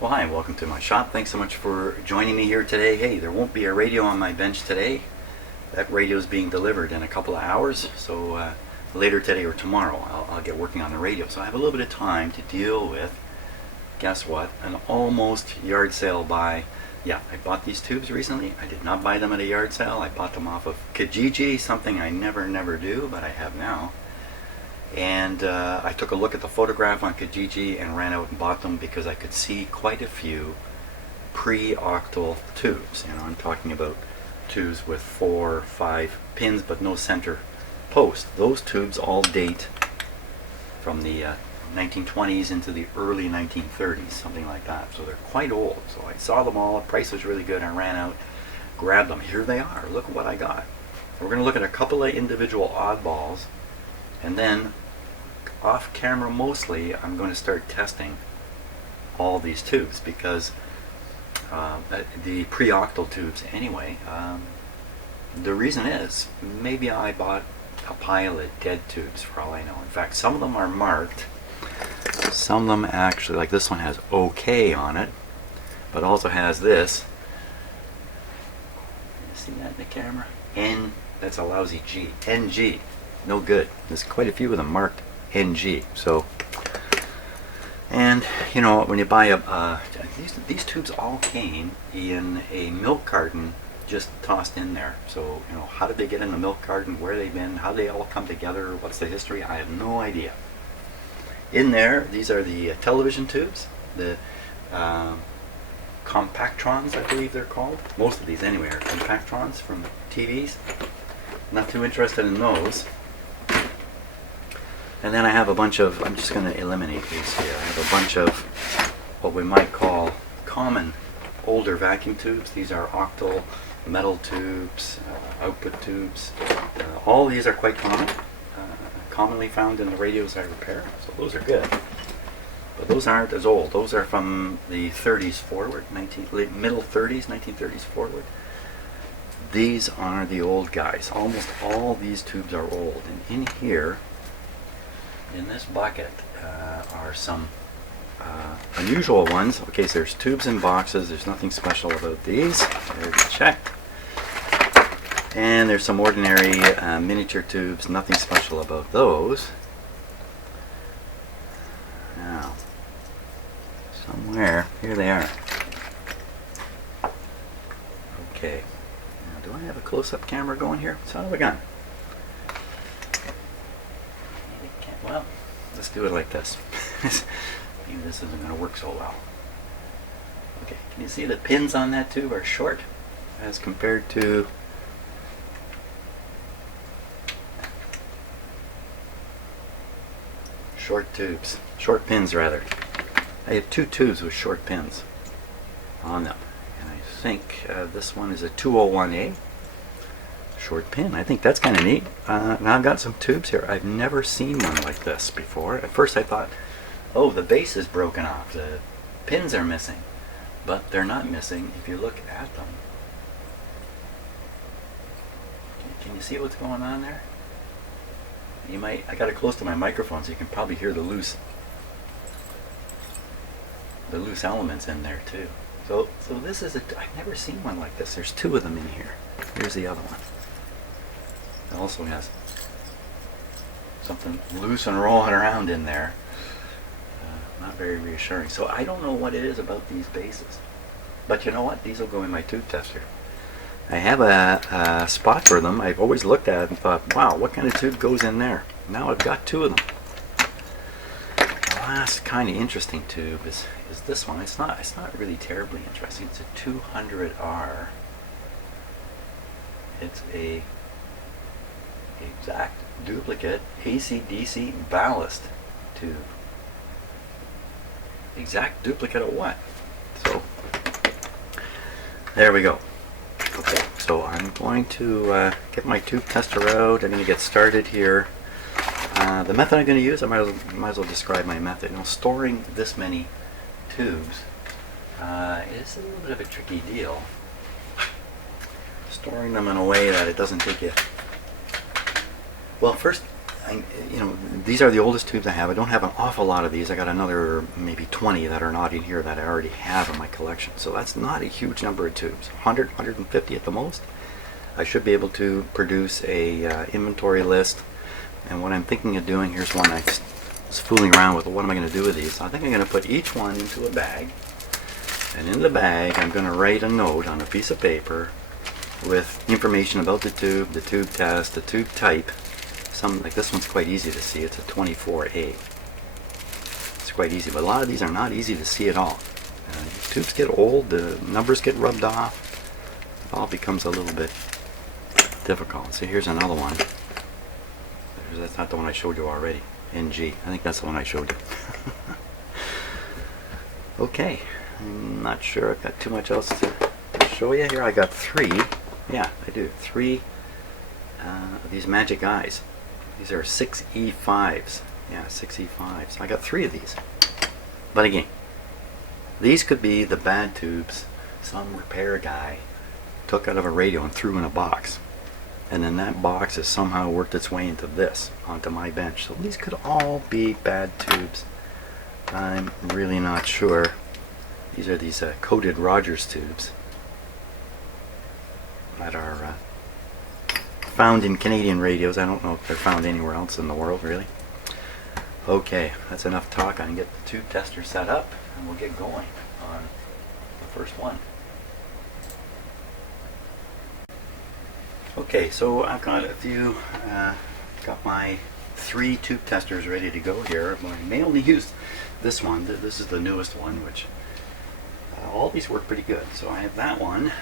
Well, hi, and welcome to my shop. Thanks so much for joining me here today. Hey, there won't be a radio on my bench today. That radio is being delivered in a couple of hours, so later today or tomorrow I'll get working on the radio. So I have a little bit of time to deal with, guess what, an almost yard sale buy. Yeah, I bought these tubes recently. I did not buy them at a yard sale. I bought them off of Kijiji, something I never do, but I have now. And I took a look at the photograph on Kijiji and ran out and bought them because I could see quite a few pre-octal tubes. You know, I'm talking about tubes with 4 or 5 pins but no center post. Those tubes all date from the 1920s into the early 1930s, something like that. So they're quite old. So I saw them all. The price was really good. I ran out, grabbed them. Here they are. Look at what I got. We're going to look at a couple of individual oddballs, and then off camera mostly I'm going to start testing all these tubes because the pre-octal tubes anyway. The reason is maybe I bought a pile of dead tubes for all I know. In fact, some of them are marked. Some of them actually, like this one has OK on it, but also has this. You see that in the camera? N, that's a lousy G. NG, no good. There's quite a few of them marked NG. So, and you know, when you buy these tubes all came in a milk carton just tossed in there. So, you know, how did they get in the milk carton, where they've been, how they all come together, what's the history, I have no idea. In there, these are the television tubes, the compactrons, I believe they're called. Most of these anyway are compactrons from TVs. Not too interested in those. And then I have a bunch of, I'm just going to eliminate these here. I have a bunch of what we might call common older vacuum tubes. These are octal metal tubes, output tubes. All these are quite common, commonly found in the radios I repair, so those are good. But those aren't as old. Those are from the 30s forward, middle 30s, 1930s forward. These are the old guys. Almost all these tubes are old. And in here, in this bucket, are some unusual ones. Okay, so there's tubes in boxes. There's nothing special about these. There's checked. And there's some ordinary miniature tubes. Nothing special about those. Now, somewhere, here they are. Okay. Now, do I have a close-up camera going here? Son of a gun. Well, let's do it like this. Maybe this isn't going to work so well. Okay, can you see the pins on that tube are short as compared to short tubes, short pins rather. I have 2 tubes with short pins on them, and I think this one is a 201A short pin. I think that's kind of neat. Now I've got some tubes here. I've never seen one like this before. At first I thought, oh, the base is broken off, the pins are missing, but they're not missing if you look at them. Can you see what's going on there? You might, I got it close to my microphone so you can probably hear the loose elements in there too. So this is I've never seen one like this. There's 2 of them in here. Here's the other one. It also has something loose and rolling around in there. Not very reassuring. So I don't know what it is about these bases. But you know what? These will go in my tube tester. I have a spot for them. I've always looked at it and thought, wow, what kind of tube goes in there? Now I've got 2 of them. The last kind of interesting tube is this one. It's not really terribly interesting. It's a 200R. It's a exact duplicate AC/DC ballast tube. Exact duplicate of what? So there we go. Okay, so I'm going to get my tube tester out. I'm going to get started here. The method I'm going to use, I might as well describe my method. You know, storing this many tubes is a little bit of a tricky deal. Storing them in a way that it doesn't take you. Well, first, you know, these are the oldest tubes I have. I don't have an awful lot of these. I got another maybe 20 that are not in here that I already have in my collection. So that's not a huge number of tubes. 100, 150 at the most. I should be able to produce a inventory list. And what I'm thinking of doing, here's one I was fooling around with. What am I going to do with these? I think I'm going to put each one into a bag. And in the bag, I'm going to write a note on a piece of paper with information about the tube test, the tube type. Some, like this one's quite easy to see. It's a 24A. It's quite easy, but a lot of these are not easy to see at all. Tubes get old, the numbers get rubbed off. It all becomes a little bit difficult. So here's another one. That's not the one I showed you already. NG. I think that's the one I showed you. Okay. I'm not sure I've got too much else to show you here. I got 3. Yeah, I do. 3 of these magic eyes. These are 6E5s. Yeah, 6E5s. I got 3 of these. But again, these could be the bad tubes some repair guy took out of a radio and threw in a box. And then that box has somehow worked its way into this, onto my bench. So these could all be bad tubes. I'm really not sure. These are these coated Rogers tubes that are found in Canadian radios. I don't know if they're found anywhere else in the world, really. Okay, that's enough talk. I can get the tube tester set up and we'll get going on the first one. Okay, so I've got a few, got my 3 tube testers ready to go here. I may only use this one. This is the newest one, which all these work pretty good. So I have that one,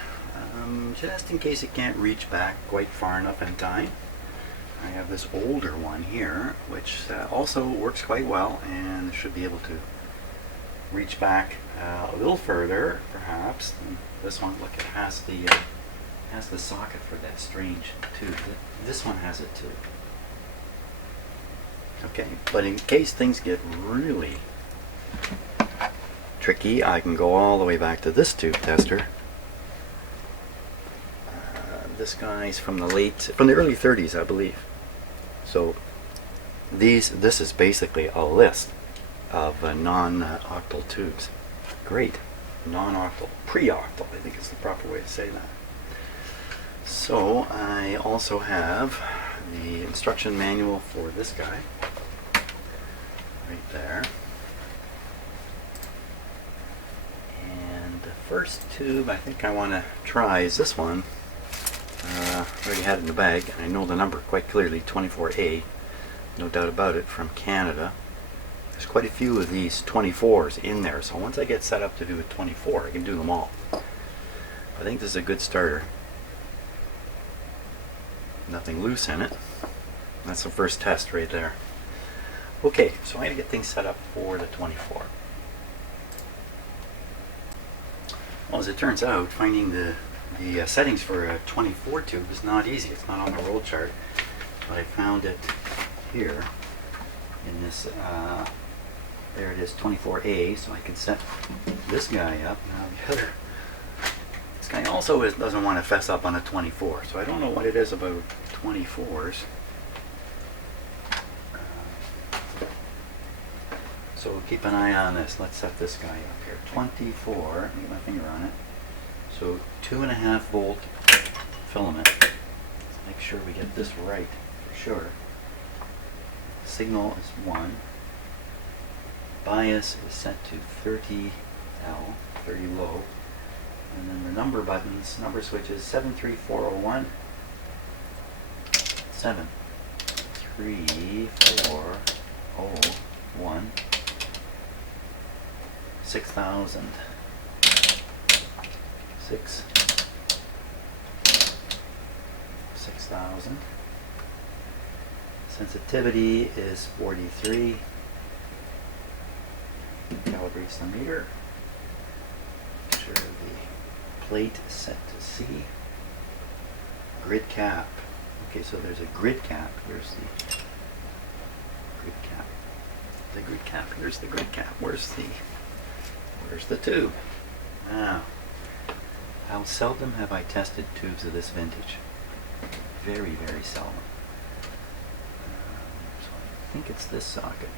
just in case it can't reach back quite far enough in time. I have this older one here, which also works quite well and should be able to reach back a little further, perhaps, than this one. Look, it has the socket for that strange tube. This one has it too. Okay, but in case things get really tricky, I can go all the way back to this tube tester. This guy's from the early 30s, I believe. So this is basically a list of non-octal tubes. Great, non-octal, pre-octal, I think is the proper way to say that. So I also have the instruction manual for this guy right there. And the first tube I think I want to try is this one. I already had it in the bag, and I know the number quite clearly, 24A, no doubt about it, from Canada. There's quite a few of these 24s in there, so once I get set up to do a 24, I can do them all. I think this is a good starter. Nothing loose in it. That's the first test right there. Okay, so I'm going to get things set up for the 24. Well, as it turns out, finding the settings for a 24 tube is not easy. It's not on the roll chart, but I found it here in this, there it is, 24A, so I can set this guy up. Now this guy also doesn't want to fess up on a 24, so I don't know what it is about 24s. So keep an eye on this. Let's set this guy up here. 24, let me get my finger on it. So 2.5 volt filament. Let's make sure we get this right for sure. Signal is 1. Bias is set to 30L, 30 low. And then the number buttons, number switches, 73401, 73401, 6000, 6000. Sensitivity is 43. Calibrates the meter. Make sure the plate is set to C. Grid cap. Okay, so there's a grid cap. Here's the grid cap. The grid cap. Here's the grid cap. Where's the tube? Now, how seldom have I tested tubes of this vintage? Very, very seldom. think it's this socket.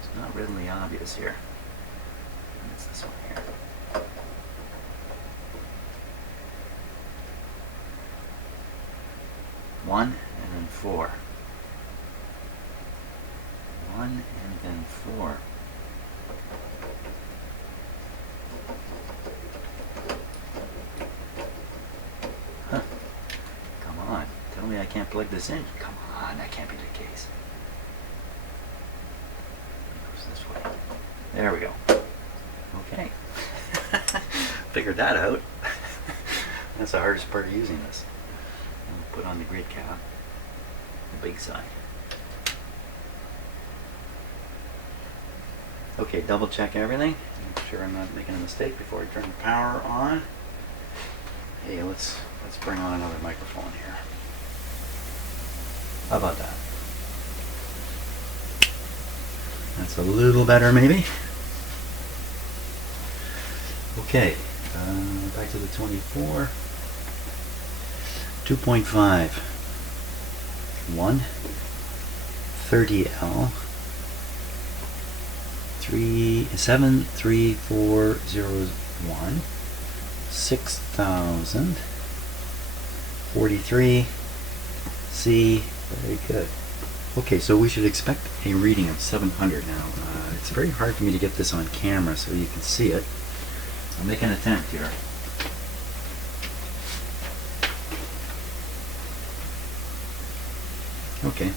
It's not readily obvious here. It's this one here. One and then four. One and then four. Huh. Come on. Tell me I can't plug this in. Come on, that can't be the case. It goes this way. There we go. Okay. Figured that out. That's the hardest part of using this. I'll put on the grid cap, the big side. Okay, double check everything. Make sure I'm not making a mistake before I turn the power on. Hey, let's bring on another microphone here. How about that? That's a little better, maybe. Okay, back to the 24. 2.5. 1. 30L. 73401. 6,000. 43. C. Very good. Okay, so we should expect a reading of 700 now. It's very hard for me to get this on camera so you can see it. I'll make an attempt here. Okay,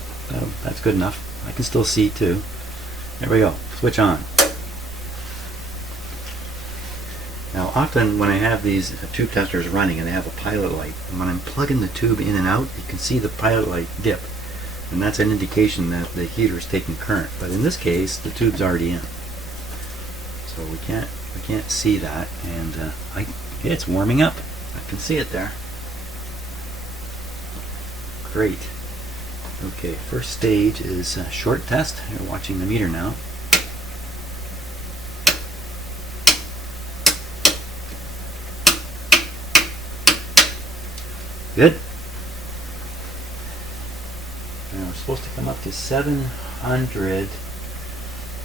that's good enough. I can still see too. There we go. Switch on. Now often when I have these tube testers running and they have a pilot light, and when I'm plugging the tube in and out, you can see the pilot light dip. And that's an indication that the heater is taking current. But in this case, the tube's already in. So we can't see that, and it's warming up. I can see it there. Great. Okay, first stage is a short test. You're watching the meter now. Good. Now we're supposed to come up to 700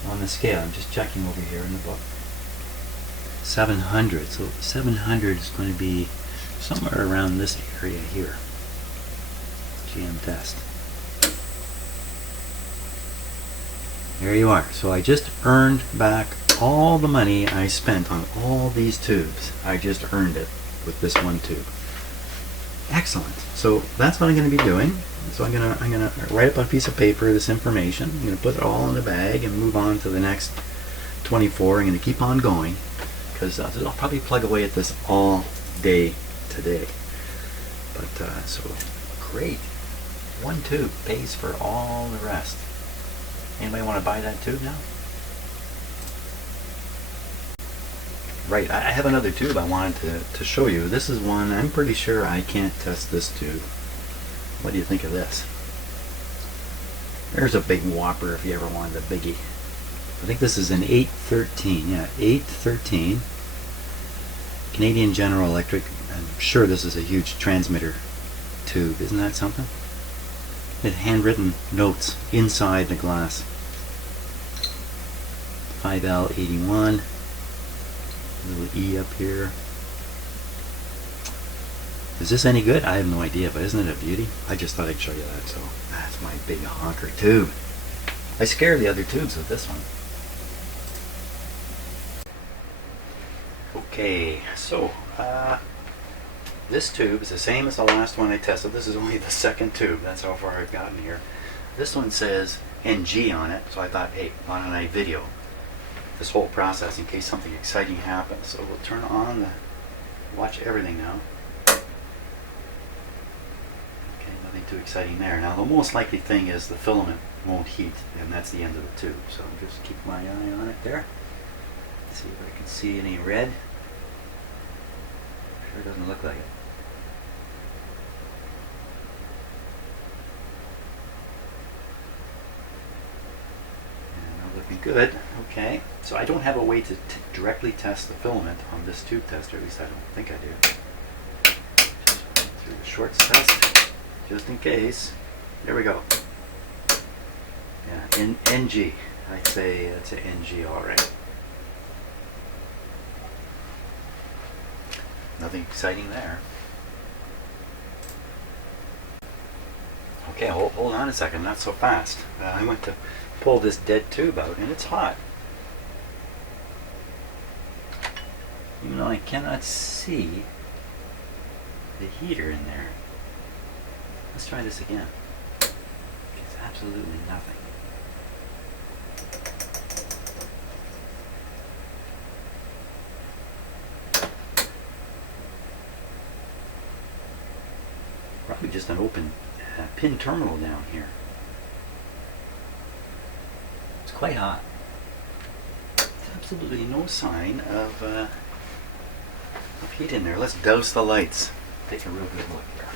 on the scale. I'm just checking over here in the book. 700. So 700 is going to be somewhere around this area here. GM test. There you are. So I just earned back all the money I spent on all these tubes. I just earned it with this one tube. Excellent. So that's what I'm going to be doing. So I'm going to write up on a piece of paper this information. I'm going to put it all in a bag and move on to the next 24. I'm going to keep on going because I'll probably plug away at this all day today. But so great. One tube pays for all the rest. Anybody want to buy that tube now? Right, I have another tube I wanted to show you. This is one, I'm pretty sure I can't test this tube. What do you think of this? There's a big whopper if you ever wanted a biggie. I think this is an 813, yeah, 813. Canadian General Electric. I'm sure this is a huge transmitter tube. Isn't that something? It handwritten notes inside the glass. 5L81. Little E up here. Is this any good? I have no idea, but isn't it a beauty? I just thought I'd show you that. So that's my big honker tube. I scare the other tubes with this one. Okay, so this tube is the same as the last one I tested. This is only the second tube. That's how far I've gotten here. This one says NG on it, so I thought, hey, why don't I video this whole process in case something exciting happens. So we'll turn on the, watch everything now. Okay, nothing too exciting there. Now the most likely thing is the filament won't heat, and that's the end of the tube. So I'll just keep my eye on it there. See if I can see any red. Sure doesn't look like it. Looking good. Okay, so I don't have a way to directly test the filament on this tube tester, at least I don't think I do. Just through the shorts test, just in case. There we go. Yeah, NG. I'd say it's an NG, all right. Nothing exciting there. Okay, hold on a second, not so fast. I went to pull this dead tube out and it's hot. Even though I cannot see the heater in there. Let's try this again. It's absolutely nothing. Probably just an open pin terminal down here. It's quite hot. There's absolutely no sign of heat in there. Let's douse the lights. Take a real good look here.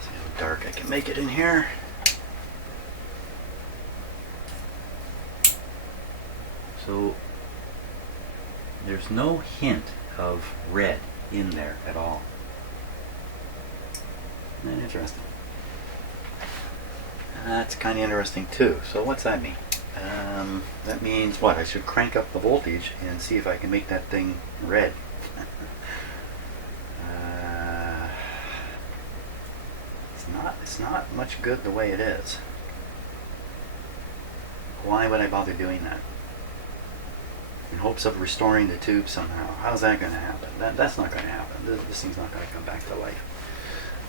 See how dark I can make it in here. So there's no hint of red in there at all. Isn't that interesting? That's kind of interesting too. So what's that mean? That means what? I should crank up the voltage and see if I can make that thing red. It's not much good the way it is. Why would I bother doing that? In hopes of restoring the tube somehow. How's that going to happen? That's not going to happen. This thing's not going to come back to life.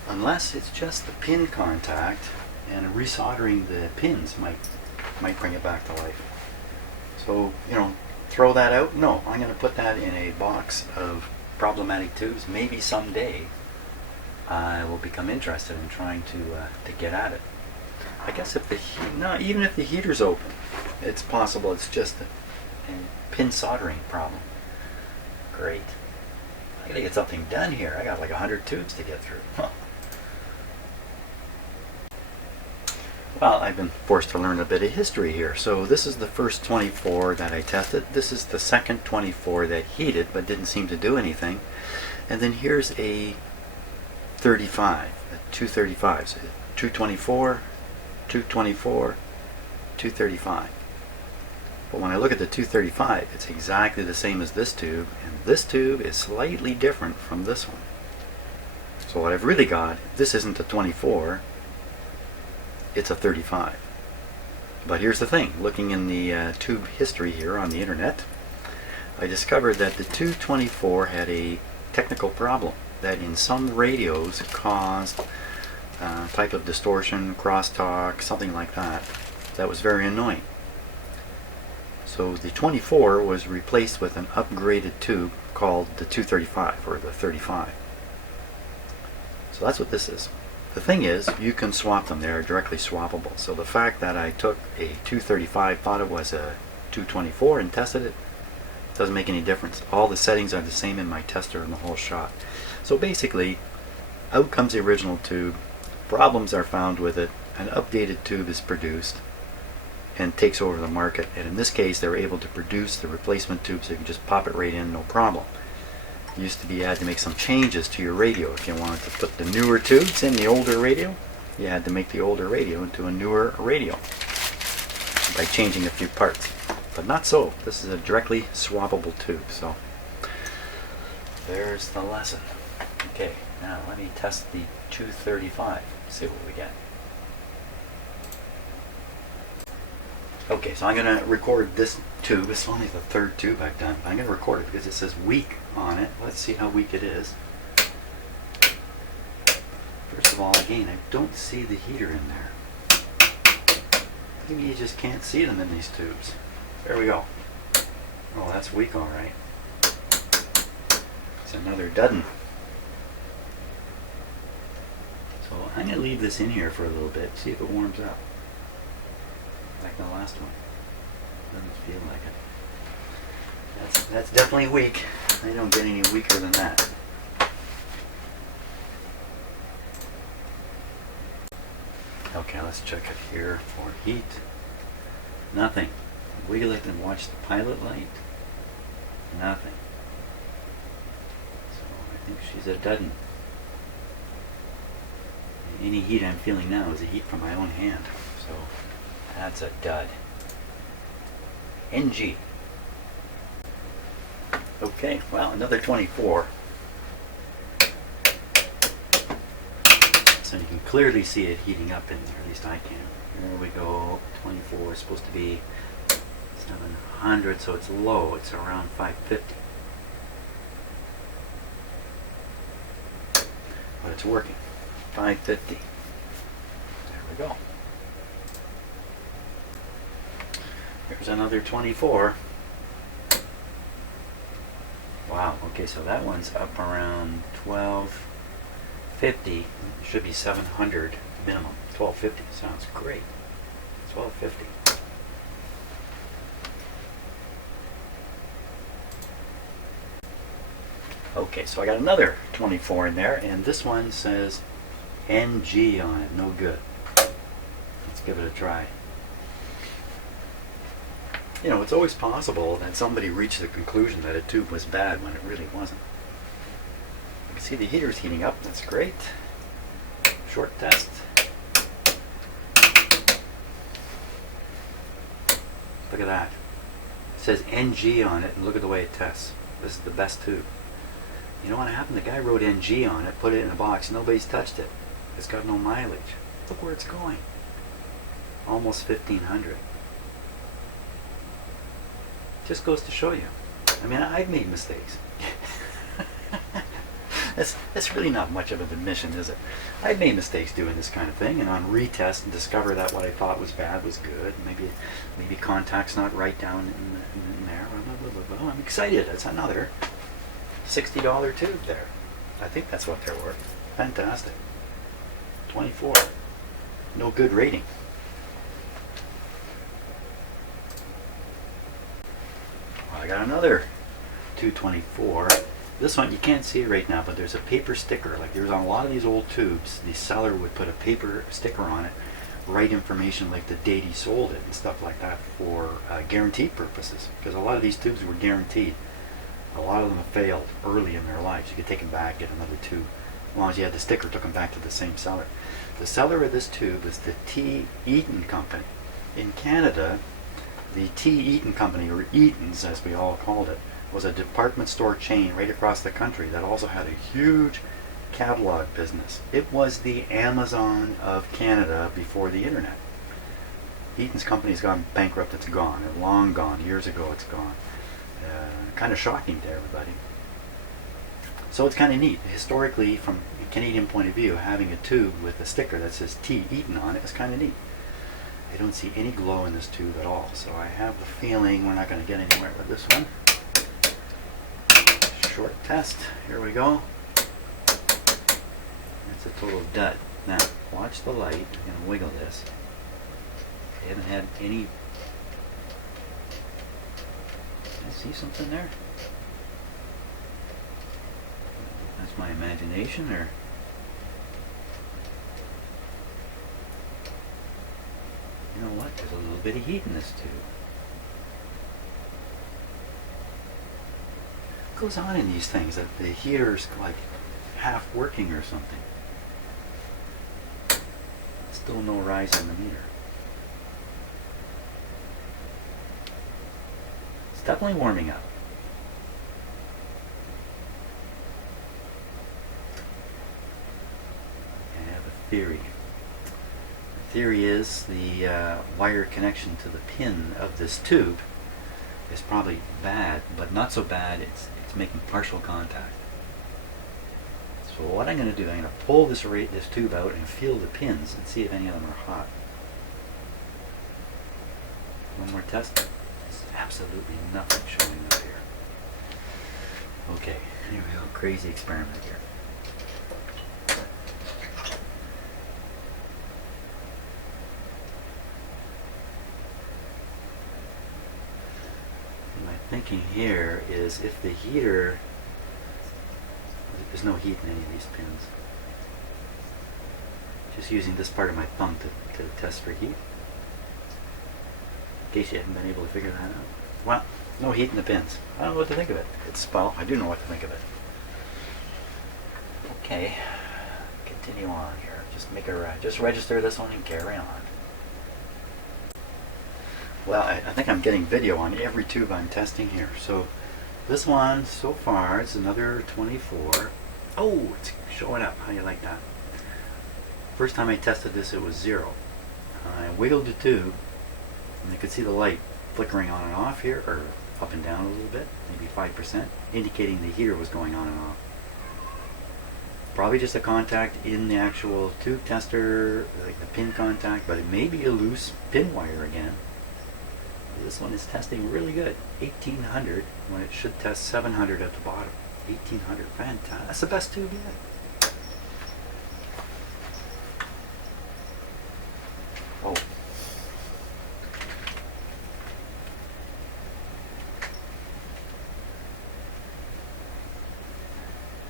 Unless it's just the pin contact, and resoldering the pins might bring it back to life. So, you know, throw that out? No, I'm going to put that in a box of problematic tubes. Maybe someday I will become interested in trying to get at it. I guess if even if the heater's open, it's possible it's just a pin soldering problem. Great. I gotta get something done here. I got like 100 tubes to get through. Huh. Well, I've been forced to learn a bit of history here. So this is the first 24 that I tested. This is the second 24 that heated but didn't seem to do anything. And then here's a 35, 235s, 224, 224, 235. But when I look at the 235, it's exactly the same as this tube, and this tube is slightly different from this one. So what I've really got, this isn't a 24, it's a 35. But here's the thing, looking in the tube history here on the internet, I discovered that the 224 had a technical problem that in some radios caused type of distortion, crosstalk, something like that. That was very annoying. So the 24 was replaced with an upgraded tube called the 235 or the 35. So that's what this is. The thing is, you can swap them. They're directly swappable. So the fact that I took a 235, thought it was a 224 and tested it, doesn't make any difference. All the settings are the same in my tester in the whole shot. So basically, out comes the original tube, problems are found with it, an updated tube is produced and takes over the market. And in this case, they were able to produce the replacement tube so you can just pop it right in, no problem. It used to be you had to make some changes to your radio. If you wanted to put the newer tubes in the older radio, you had to make the older radio into a newer radio by changing a few parts. But not so. This is a directly swappable tube. So there's the lesson. Okay, now let me test the 235. See what we get. Okay, so I'm going to record this tube. It's only the third tube I've done. I'm going to record it because it says weak on it. Let's see how weak it is. First of all, again, I don't see the heater in there. Maybe you just can't see them in these tubes. There we go. Oh, that's weak, all right. It's another duddin. So I'm going to leave this in here for a little bit, see if it warms up. Like the last one. Doesn't feel like it. That's definitely weak. I don't get any weaker than that. Okay, let's check it here for heat. Nothing. Wiggle it and watch the pilot light. Nothing. So I think she's a dud. Any heat I'm feeling now is a heat from my own hand. So that's a dud. NG. Okay, well, another 24. So you can clearly see it heating up in there, at least I can. There we go, 24 is supposed to be 700, so it's low, it's around 550. But it's working, 550. There we go. Here's another 24. Wow, okay, so that one's up around 1250. It should be 700 minimum. 1250 sounds great. 1250. Okay, so I got another 24 in there, and this one says NG on it. No good. Let's give it a try. You know, it's always possible that somebody reached the conclusion that a tube was bad when it really wasn't. You can see the heater's heating up. That's great. Short test. Look at that. It says NG on it, and look at the way it tests. This is the best tube. You know what happened? The guy wrote NG on it, put it in a box. Nobody's touched it. It's got no mileage. Look where it's going. Almost 1500. Just goes to show you. I mean, I've made mistakes. It's really not much of an admission, is it? I've made mistakes doing this kind of thing, and on retest and discover that what I thought was bad was good. Maybe contact's not right down in there. I'm excited. That's another $60 tube there. I think that's what they're worth. Fantastic. 24. No good rating. I got another 224. This one you can't see it right now, but there's a paper sticker. Like there's on a lot of these old tubes, the seller would put a paper sticker on it, write information like the date he sold it and stuff like that for guaranteed purposes. Because a lot of these tubes were guaranteed. A lot of them have failed early in their lives. You could take them back, get another tube. As long as you had the sticker, took them back to the same seller. The seller of this tube is the T. Eaton Company. In Canada, the T. Eaton Company, or Eaton's as we all called it, was a department store chain right across the country that also had a huge catalog business. It was the Amazon of Canada before the internet. Eaton's company's gone bankrupt. It's gone. It's long gone. Years ago it's gone. Kind of shocking to everybody. So it's kind of neat. Historically, from a Canadian point of view, having a tube with a sticker that says T. Eaton on it is kind of neat. I don't see any glow in this tube at all, so I have the feeling we're not going to get anywhere with this one. Short test. Here we go. It's a total dud. Now, watch the light. I'm going to wiggle this. I haven't had any... Can I see something there? That's my imagination, or... You know what? There's a little bit of heat in this tube. What goes on in these things? That the heater's like half working or something. Still no rise in the meter. It's definitely warming up. I have a theory. The theory is the wire connection to the pin of this tube is probably bad, but not so bad it's making partial contact. So what I'm going to do, I'm going to pull this tube out and feel the pins and see if any of them are hot. One more test. There's absolutely nothing showing up here. Okay, here we go. Crazy experiment here. My thinking here is if the heater, there's no heat in any of these pins. Just using this part of my thumb to test for heat. In case you haven't been able to figure that out. Well, no heat in the pins. I don't know what to think of it. Well, I do know what to think of it. Okay, continue on here. Just register this one and carry on. Well, I think I'm getting video on every tube I'm testing here. So this one so far is another 24. Oh, it's showing up. How do you like that? First time I tested this, it was 0. I wiggled the tube, and you could see the light flickering on and off here, or up and down a little bit, maybe 5%, indicating the heater was going on and off. Probably just a contact in the actual tube tester, like the pin contact, but it may be a loose pin wire again. This one is testing really good, 1800, when it should test 700 at the bottom. 1800, fantastic. That's the best tube yet. Oh.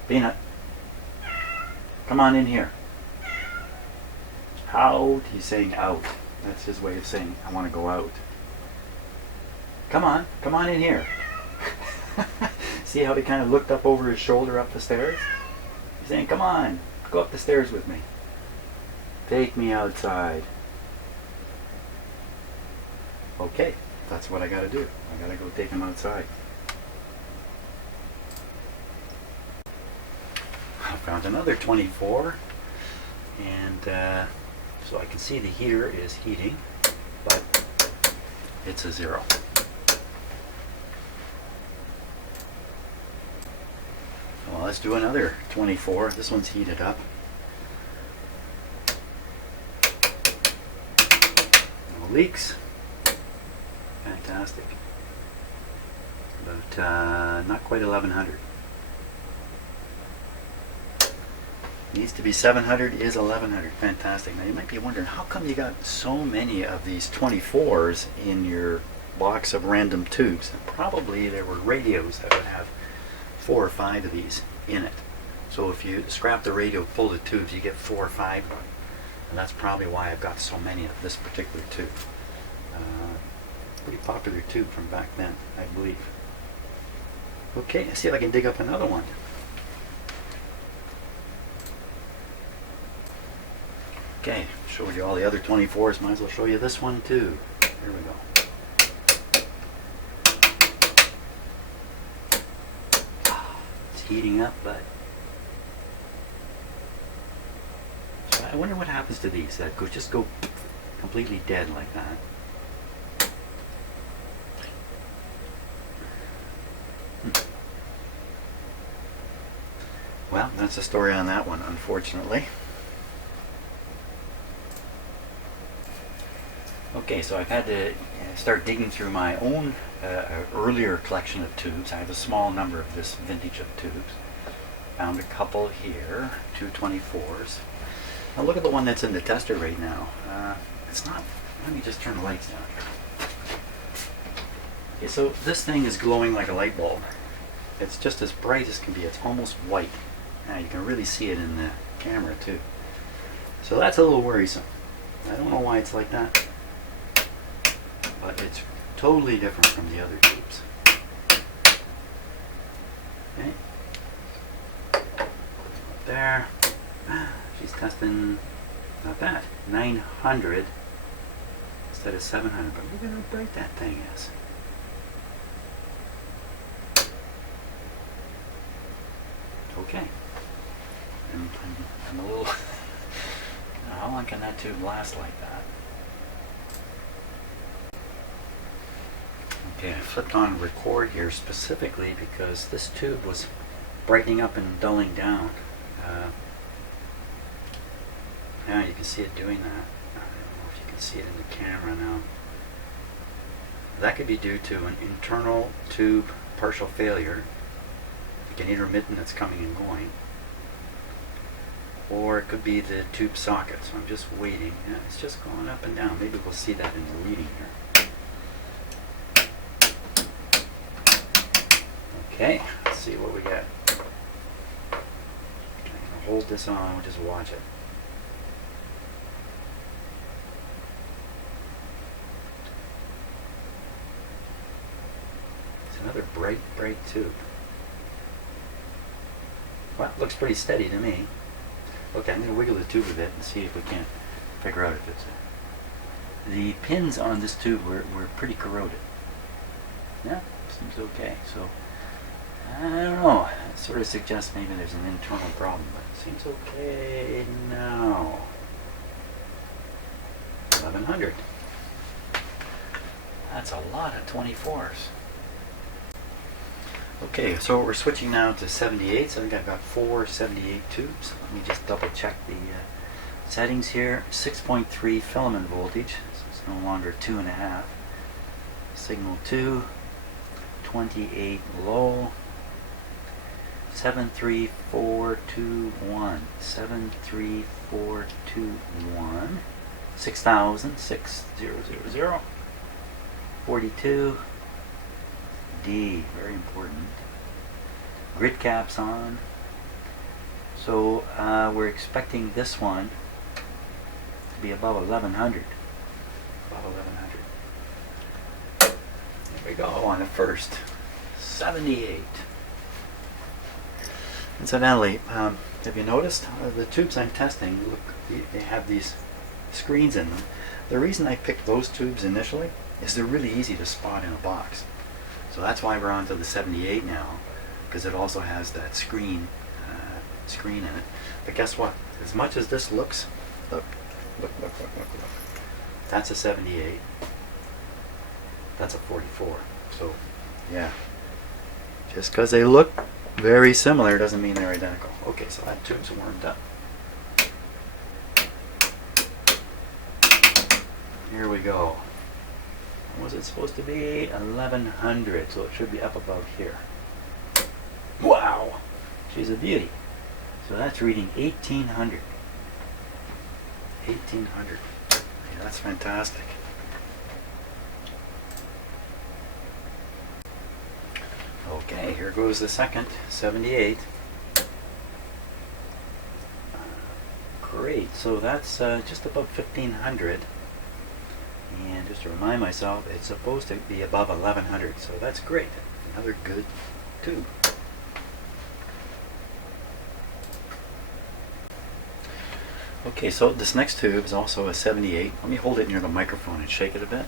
Peanut, come on in here. Out, he's saying out. That's his way of saying, I want to go out. Come on in here. See how he kind of looked up over his shoulder up the stairs? He's saying, come on, go up the stairs with me. Take me outside. Okay, that's what I gotta do. I gotta go take him outside. I found another 24, and so I can see the heater is heating, but it's a 0. Well, let's do another 24. This one's heated up. No leaks. Fantastic. But not quite 1100. Needs to be 700, is 1100. Fantastic. Now you might be wondering, how come you got so many of these 24s in your box of random tubes? And probably there were radios that would have 4 or 5 of these in it. So if you scrap the radio, pull the tubes, you get 4 or 5 of them. And that's probably why I've got so many of this particular tube. Pretty popular tube from back then, I believe. Okay, let's see if I can dig up another one. Okay, showed you all the other 24s, might as well show you this one too. Here we go. It's heating up, but so I wonder what happens to these that just go completely dead like that. Well, that's the story on that one, unfortunately. Okay, so I've had to start digging through my own earlier collection of tubes. I have a small number of this vintage of tubes. Found a couple here, 224s. Now look at the one that's in the tester right now. It's not, let me just turn the lights down here. Okay, so this thing is glowing like a light bulb. It's just as bright as can be. It's almost white. Now you can really see it in the camera too. So that's a little worrisome. I don't know why it's like that, but it's totally different from the other tubes. Okay. Up there. She's testing, not bad, 900 instead of 700, but look at how bright that thing is. Okay. I'm a little... Now, how long can that tube last like that? Okay, I flipped on record here specifically because this tube was brightening up and dulling down. Now you can see it doing that. I don't know if you can see it in the camera now. That could be due to an internal tube partial failure, like an intermittent that's coming and going. Or it could be the tube socket, so I'm just waiting. Yeah, it's just going up and down. Maybe we'll see that in the reading here. Okay, let's see what we get. I'm going to hold this on, we'll just watch it. Another bright tube. Well, it looks pretty steady to me. Okay, I'm going to wiggle the tube a bit and see if we can figure out if it's the pins on this tube were pretty corroded. Yeah, seems okay. So I don't know. It sort of suggests maybe there's an internal problem, but it seems okay now. 1100. That's a lot of 24s. Okay, so we're switching now to 78s. I think I've got 4 78 tubes. Let me just double check the settings here. 6.3 filament voltage, so it's no longer 2.5. Signal 2, 28 low, 73421, 73421, 6000, 6000, 42, D, very important. Grid caps on. So we're expecting this one to be above 1100. Above 1100. There we go on the first. 78. Incidentally, have you noticed the tubes I'm testing, look, they have these screens in them. The reason I picked those tubes initially is they're really easy to spot in a box. So that's why we're on to the 78 now, because it also has that screen in it. But guess what? As much as this looks, look. That's a 78. That's a 44. So, yeah. Just because they look very similar doesn't mean they're identical. Okay, so that tube's warmed up. Here we go. What was it supposed to be? 1100, so it should be up above here. Wow! She's a beauty. So that's reading 1800. 1800. Yeah, that's fantastic. Okay, here goes the second, 78. Great, so that's just above 1500. And just to remind myself, it's supposed to be above 1100, so that's great. Another good tube. Okay, so this next tube is also a 78. Let me hold it near the microphone and shake it a bit.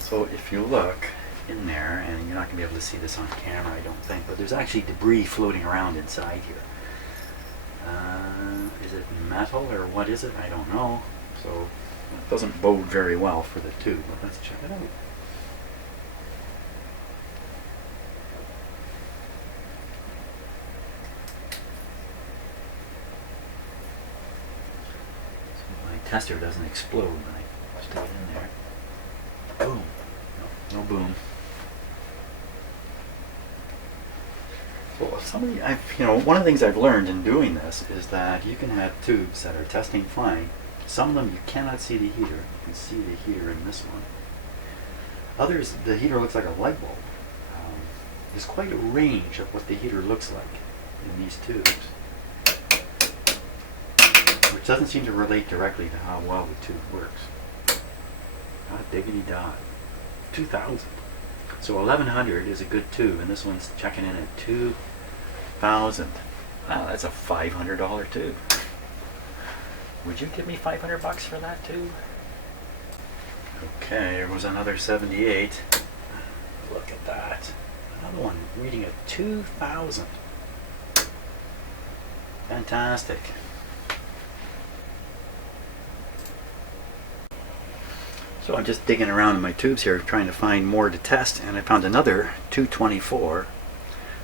So if you look in there, and you're not going to be able to see this on camera, I don't think, but there's actually debris floating around inside here. Is it metal or what is it? I don't know. So it doesn't bode very well for the tube, but let's check it out. So my tester doesn't explode when I stick it in there. Boom. No boom. So one of the things I've learned in doing this is that you can have tubes that are testing fine. Some of them you cannot see the heater. You can see the heater in this one. Others, the heater looks like a light bulb. There's quite a range of what the heater looks like in these tubes, which doesn't seem to relate directly to how well the tube works. God diggity dog. 2000. So 1100 is a good tube, and this one's checking in at 2000. Wow, that's a $500 tube. Would you give me $500 for that tube? Okay, there was another 78. Look at that. Another one reading at 2000. Fantastic. So I'm just digging around in my tubes here trying to find more to test, and I found another 224.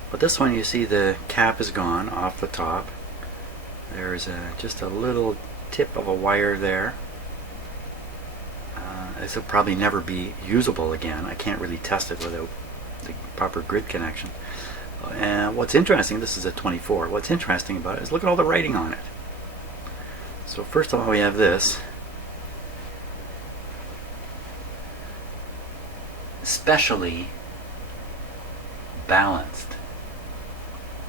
But this one, you see the cap is gone off the top. There's just a little tip of a wire there. This will probably never be usable again. I can't really test it without the proper grid connection. And what's interesting, this is a 24. What's interesting about it is look at all the writing on it. So first of all, we have this. Specially balanced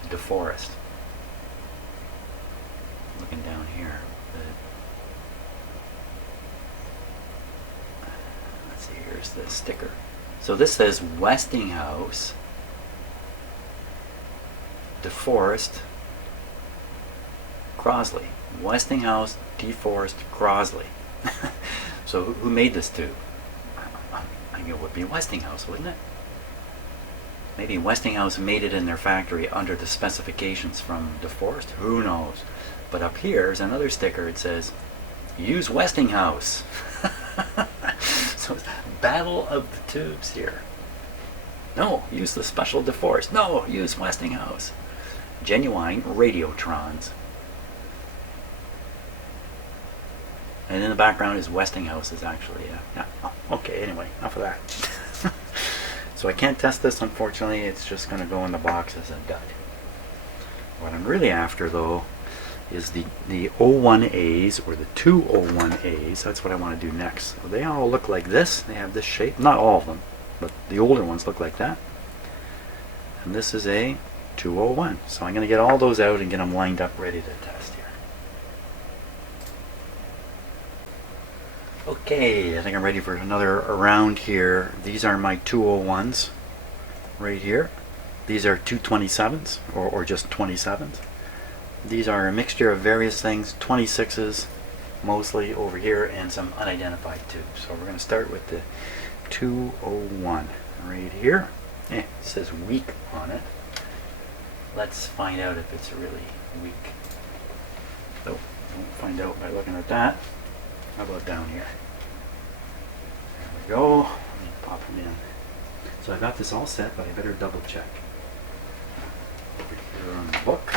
deforest. Looking down here, let's see here, There's the sticker. So this says Westinghouse, DeForest, Crosley. Westinghouse, DeForest, Crosley. So who made this tube? I think it would be Westinghouse, wouldn't it? Maybe Westinghouse made it in their factory under the specifications from DeForest. Who knows? But up here is another sticker. It says, use Westinghouse. So it's battle of the tubes here. No, use the special DeForest. No, use Westinghouse. Genuine Radiotrons. And in the background is Westinghouse is actually, yeah. Oh, okay, anyway, enough of that. So I can't test this, unfortunately. It's just going to go in the box as a dud. What I'm really after, though, is the 01As, or the 201As. That's what I want to do next. So they all look like this. They have this shape. Not all of them, but the older ones look like that. And this is a 201. So I'm going to get all those out and get them lined up ready to test here. Okay, I think I'm ready for another round here. These are my 201s right here. These are 227s, or just 27s. These are a mixture of various things, 26s mostly over here, and some unidentified tubes. So we're going to start with the 201 right here. It says weak on it. Let's find out if it's really weak. So won't find out by looking at that. How about down here? There we go. Let me pop them in. So I've got this all set, but I better double check. Over here on the book.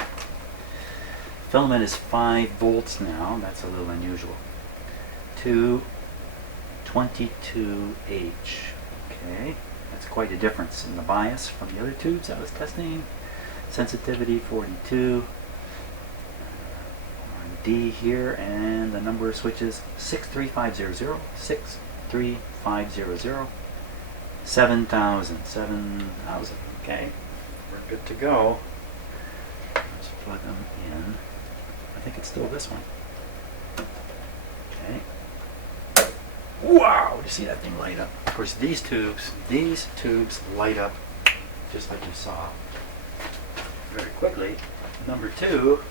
Filament is 5 volts now. That's a little unusual. 222H. Okay. That's quite a difference in the bias from the other tubes I was testing. Sensitivity 42. D here, and the number of switches 63500, 63500, 7,000, 7,000. Okay, we're good to go. Let's plug them in. I think it's still this one. Okay. Wow! You see that thing light up? Of course, these tubes light up just like you saw very quickly. Number 2.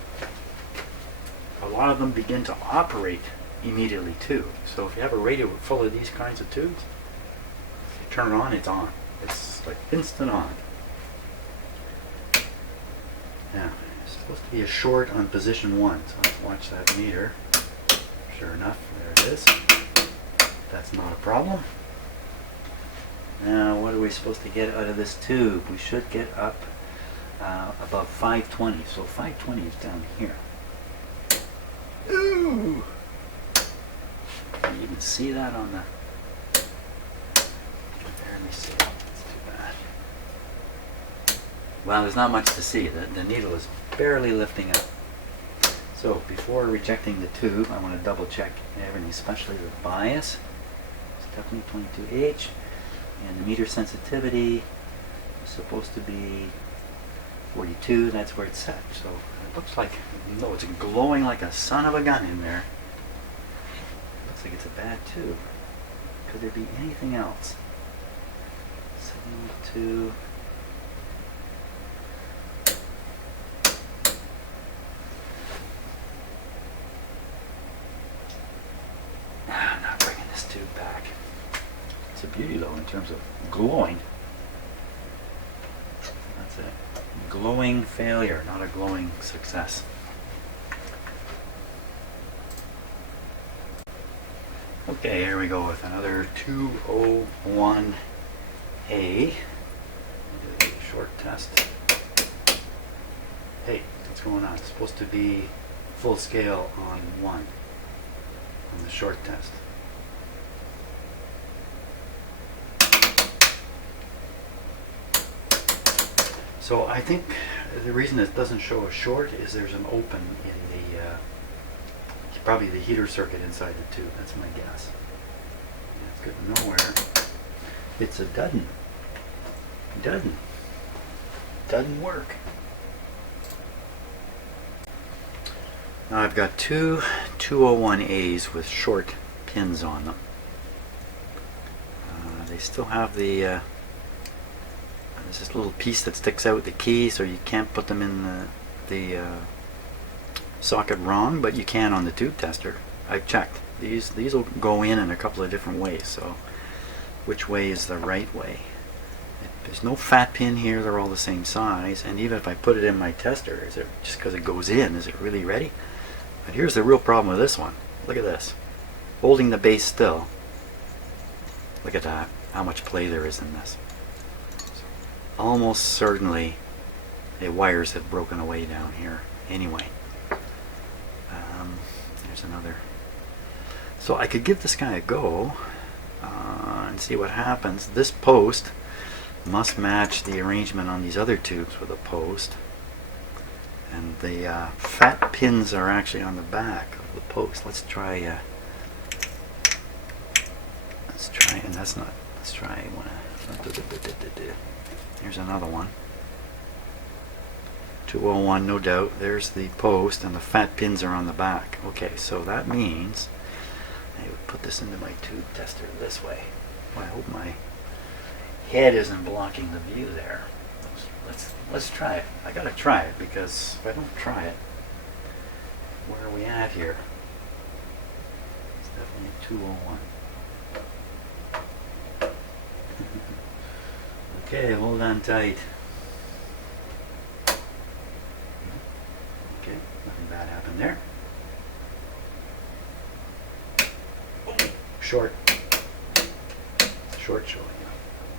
A lot of them begin to operate immediately too. So if you have a radio full of these kinds of tubes, you turn it on, it's on. It's like instant on. Now, it's supposed to be a short on position 1, so let's watch that meter. Sure enough, there it is. That's not a problem. Now, what are we supposed to get out of this tube? We should get up above 520. So 520 is down here. Ooh! Can you even see that on the... Barely see it. That's too bad. Well, there's not much to see. The needle is barely lifting up. So, before rejecting the tube, I want to double check everything, especially the bias. It's definitely 22H. And the meter sensitivity is supposed to be 42. That's where it's set. So, it looks like, no, it's glowing like a son of a gun in there. Looks like it's a bad tube. Could there be anything else? Signal to... I'm not bringing this tube back. It's a beauty though in terms of glowing. That's it. Glowing failure, not a glowing success. Okay, here we go with another 201A. Short test. Hey, what's going on? It's supposed to be full scale on 1 on the short test. So I think the reason it doesn't show a short is there's an open in the probably the heater circuit inside the tube. That's my guess. It's good to know where. It's a doesn't work. Now I've got two 201As with short pins on them. They they still have the there's this little piece that sticks out, the key, so you can't put them in the socket wrong, but you can on the tube tester. I've checked. These will go in a couple of different ways, so which way is the right way? There's no fat pin here, they're all the same size, and even if I put it in my tester, is it just because it goes in, is it really ready? But here's the real problem with this one. Look at this. Holding the base still. Look at that, how much play there is in this. Almost certainly the wires have broken away down here anyway. There's another. So I could give this guy a go and see what happens. This post must match the arrangement on these other tubes with a post, and the fat pins are actually on the back of the post. Let's try and that's not, let's try one. Here's another one. 201, no doubt. There's the post, and the fat pins are on the back. Okay, so that means I would put this into my tube tester this way. Well, I hope my head isn't blocking the view there. Let's try it. I gotta try it, because if I don't try it, where are we at here? It's definitely a 201. Okay, hold on tight. Okay, nothing bad happened there. Oh, short. Short showing.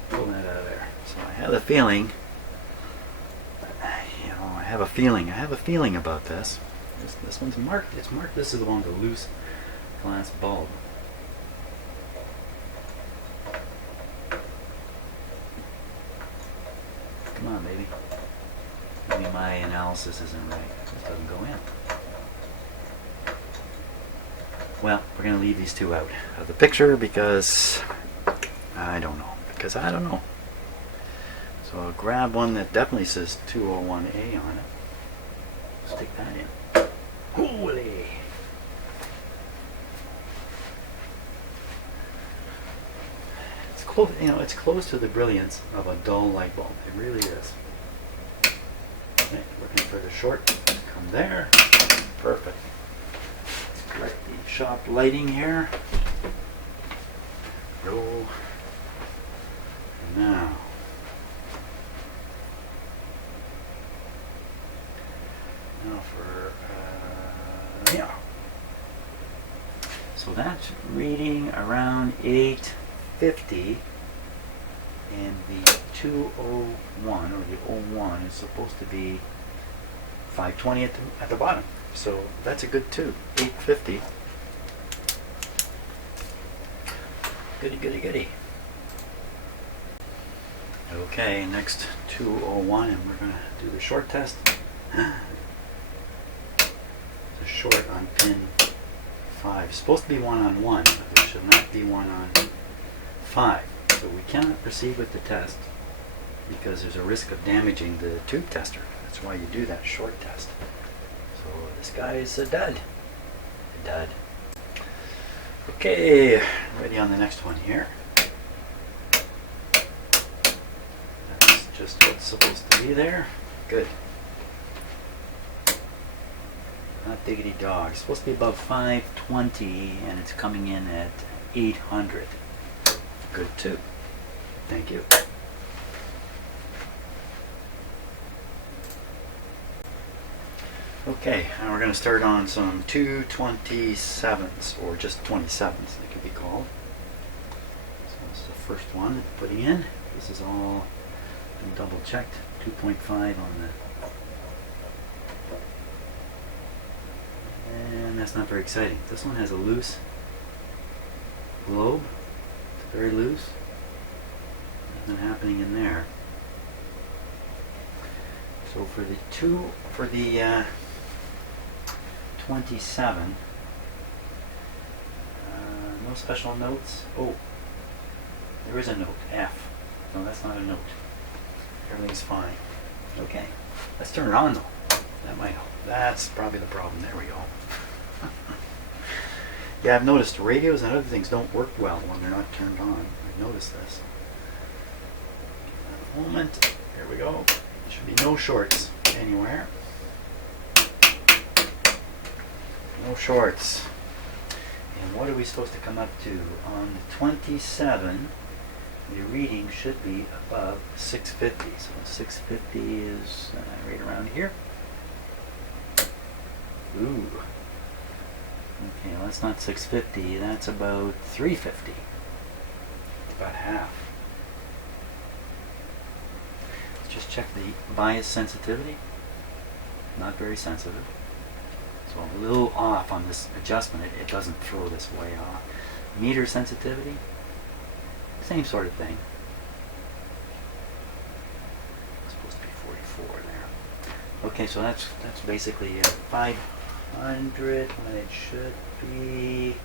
Pull that out of there. So I have a feeling, I have a feeling about this. This one's marked. It's marked. This is the one with the loose glass bulb. Come on, baby. Maybe my analysis isn't right. This doesn't go in. Well, we're going to leave these two out of the picture because I don't know. So I'll grab one that definitely says 201A on it. Stick that in. Holy! It's close. It's close to the brilliance of a dull light bulb. It really is. Okay, looking for the short. Come there. Perfect. Let's correct the shop lighting here. Roll. Now. Yeah. So that's reading around 850, and the 201 or the 01 is supposed to be 520 at the bottom. So that's a good tube. 850. Goody. Okay, next 201, and we're going to do the short test. It's a short on pin 5. It's supposed to be 1 on 1, but it should not be 1 on 5. So we cannot proceed with the test because there's a risk of damaging the tube tester. That's why you do that short test. So this guy is a dud. A dud. Okay, ready on the next one here. That's just what's supposed to be there. Good. Not diggity dog. It's supposed to be above 520 and it's coming in at 800. Good too. Thank you. Okay, now we're going to start on some 227s, or just 27s they could be called. So this is the first one putting in. This is all been double checked. 2.5 on the, and that's not very exciting. This one has a loose globe. It's very loose. Nothing happening in there. So for the 27, no special notes. Oh, there is a note, F. No, that's not a note. Everything's fine. Okay, let's turn it on though. That might help. That's probably the problem. There we go. Yeah, I've noticed radios and other things don't work well when they're not turned on. I've notice this. A moment. Here we go. There should be no shorts anywhere. No shorts. And what are we supposed to come up to? On the 27, the reading should be above 650. So 650 is right around here. Ooh. Okay, well, that's not 650. That's about 350. About half. Let's just check the bias sensitivity. Not very sensitive. So a little off on this adjustment. It doesn't throw this way off. Meter sensitivity. Same sort of thing. It's supposed to be 44 there. Okay, so that's basically 500 when it should be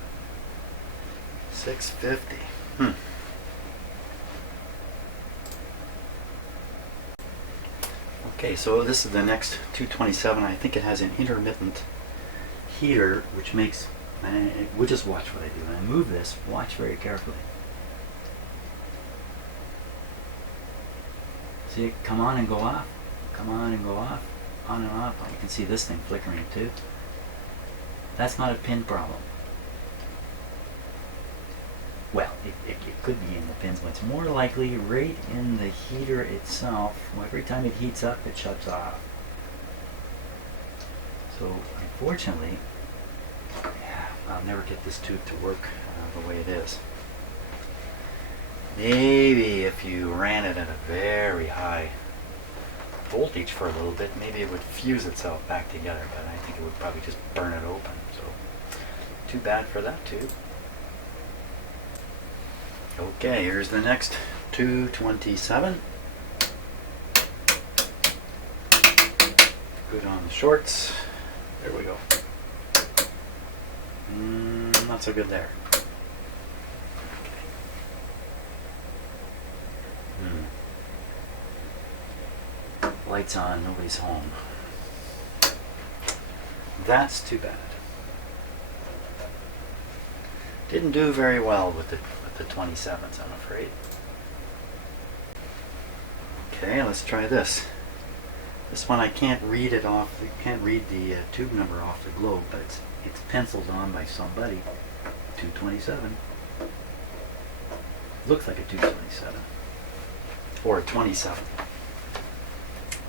650. Okay, so this is the next 227. I think it has an intermittent heater, which makes, we'll just watch what I do. When I move this, watch very carefully. See it come on and go off, come on and go off, on and off. You can see this thing flickering too. That's not a pin problem. Well, it could be in the pins, but it's more likely right in the heater itself. Every time it heats up, it shuts off. So, unfortunately, I'll never get this tube to work the way it is. Maybe if you ran it at a very high voltage for a little bit, maybe it would fuse itself back together, but I think it would probably just burn it open. So, too bad for that tube. Okay, here's the next 227. Good on the shorts. There we go. Not so good there. Okay. Lights on, nobody's home. That's too bad. Didn't do very well with the 27s, I'm afraid. Okay, let's try this. This one I can't read it off. You can't read the tube number off the globe, but it's penciled on by somebody. 227. Looks like a 227 or a 27.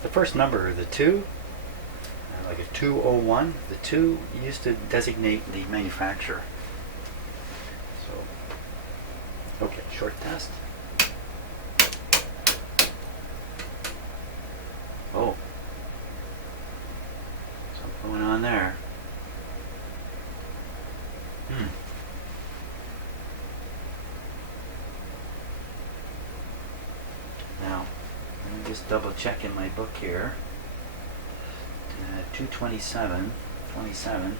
The first number, the 2, like a 201. The 2 used to designate the manufacturer. Okay, short test. Oh. Something going on there. Now, let me just double check in my book here. 227, 27.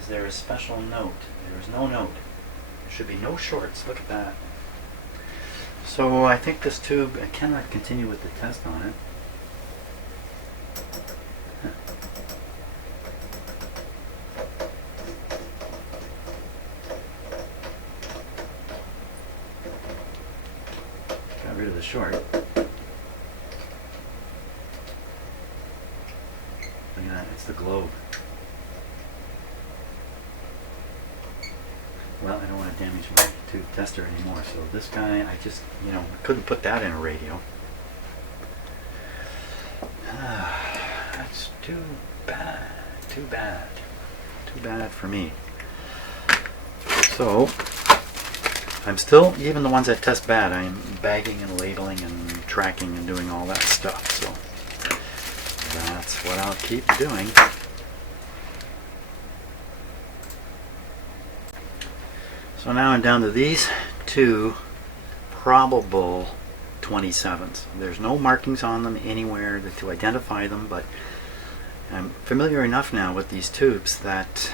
Is there a special note? There is no note. There should be no shorts. Look at that. So I think this tube, I cannot continue with the test on it. Got rid of the short. Look at that, it's the globe. Well, I don't want to damage my tube tester anymore, so this guy, I just, I couldn't put that in a radio. That's too bad, too bad, too bad for me. So, I'm still, even the ones that test bad, I'm bagging and labeling and tracking and doing all that stuff, so that's what I'll keep doing. So now I'm down to these two probable 27s. There's no markings on them anywhere to identify them, but I'm familiar enough now with these tubes that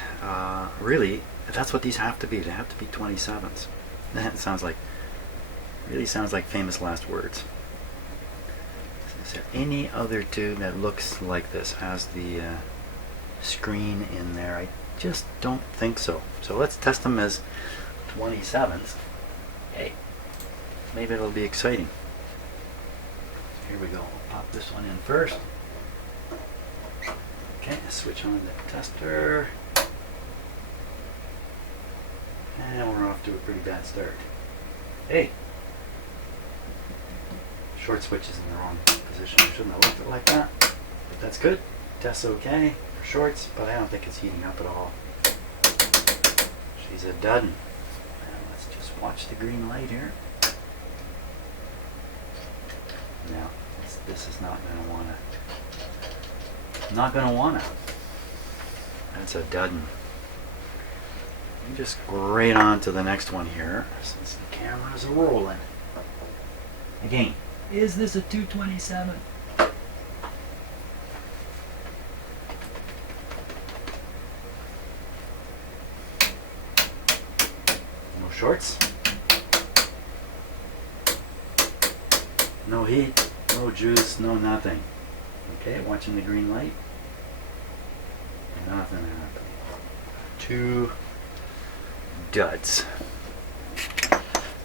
really that's what these have to be. They have to be 27s. That really sounds like famous last words. Is there any other tube that looks like this, has the screen in there? I just don't think so. So let's test them as 27s. Hey, maybe it'll be exciting. Here we go. I'll pop this one in first. Okay, switch on the tester. And we're off to a pretty bad start. Hey! Short switch is in the wrong position. I shouldn't have left it like that. But that's good. Test's okay for shorts, but I don't think it's heating up at all. She's a dud. And let's just watch the green light here. Now, this is not going to want to. Not going to want to. That's a dud. You just go right on to the next one here, since the cameras are rolling. Again, is this a 227? No shorts. No heat, no juice, no nothing. Okay, watching the green light. Nothing happening. Two duds.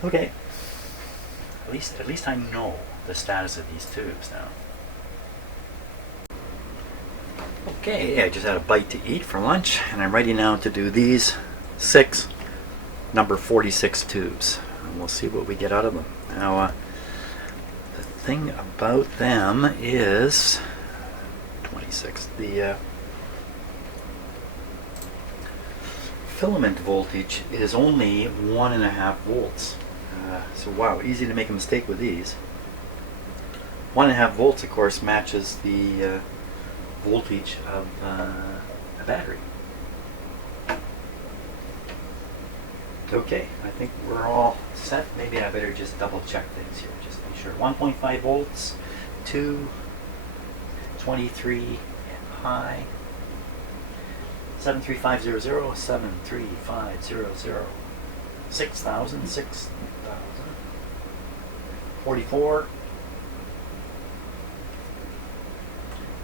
Okay. At least I know the status of these tubes now. Okay, I just had a bite to eat for lunch, and I'm ready now to do these 6 number 46 tubes. And we'll see what we get out of them. Now, the thing about them is 26. The filament voltage is only 1.5 volts. So wow, easy to make a mistake with these. 1.5 volts, of course, matches the voltage of a battery. Okay, I think we're all set. Maybe I better just double check things here, just to be sure. 1.5 volts, 23 high, 73500, 73500, 6,000, 44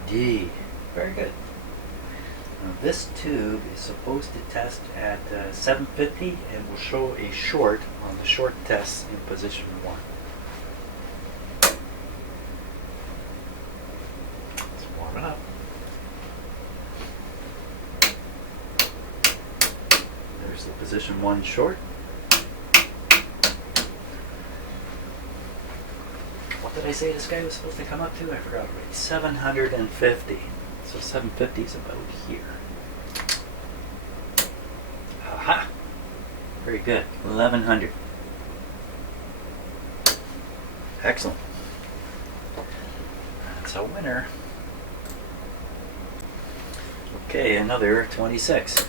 D. Very good. Now this tube is supposed to test at 750 and will show a short on the short test in position 1. Let's warm it up. There's the position 1 short. What did I say this guy was supposed to come up to? I forgot already. 750. So 750 is about here. Aha! Very good. 1100. Excellent. That's a winner. Okay, another 26.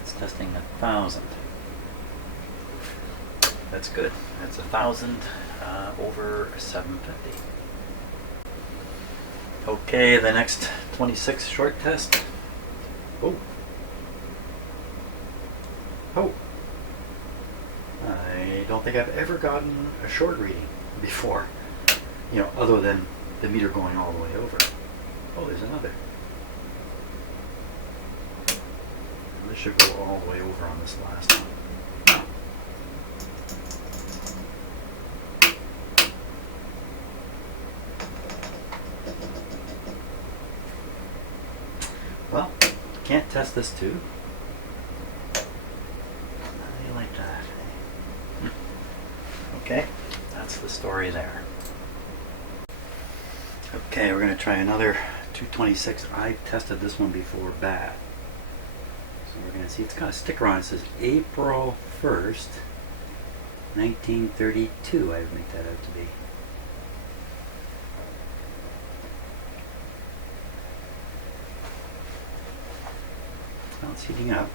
It's testing 1,000. That's good. That's 1,000 over 750. Okay, the next 26 short test. Oh. Oh. I don't think I've ever gotten a short reading before. You know, other than the meter going all the way over. Oh, there's another. This should go all the way over on this last one. Well, can't test this tube. How do you like that? Okay, that's the story there. Okay, we're going to try another 226. I tested this one before bad. So we're going to see, it's got a sticker on it. It says April 1st, 1932, I would make that out to be. Well, it's heating up.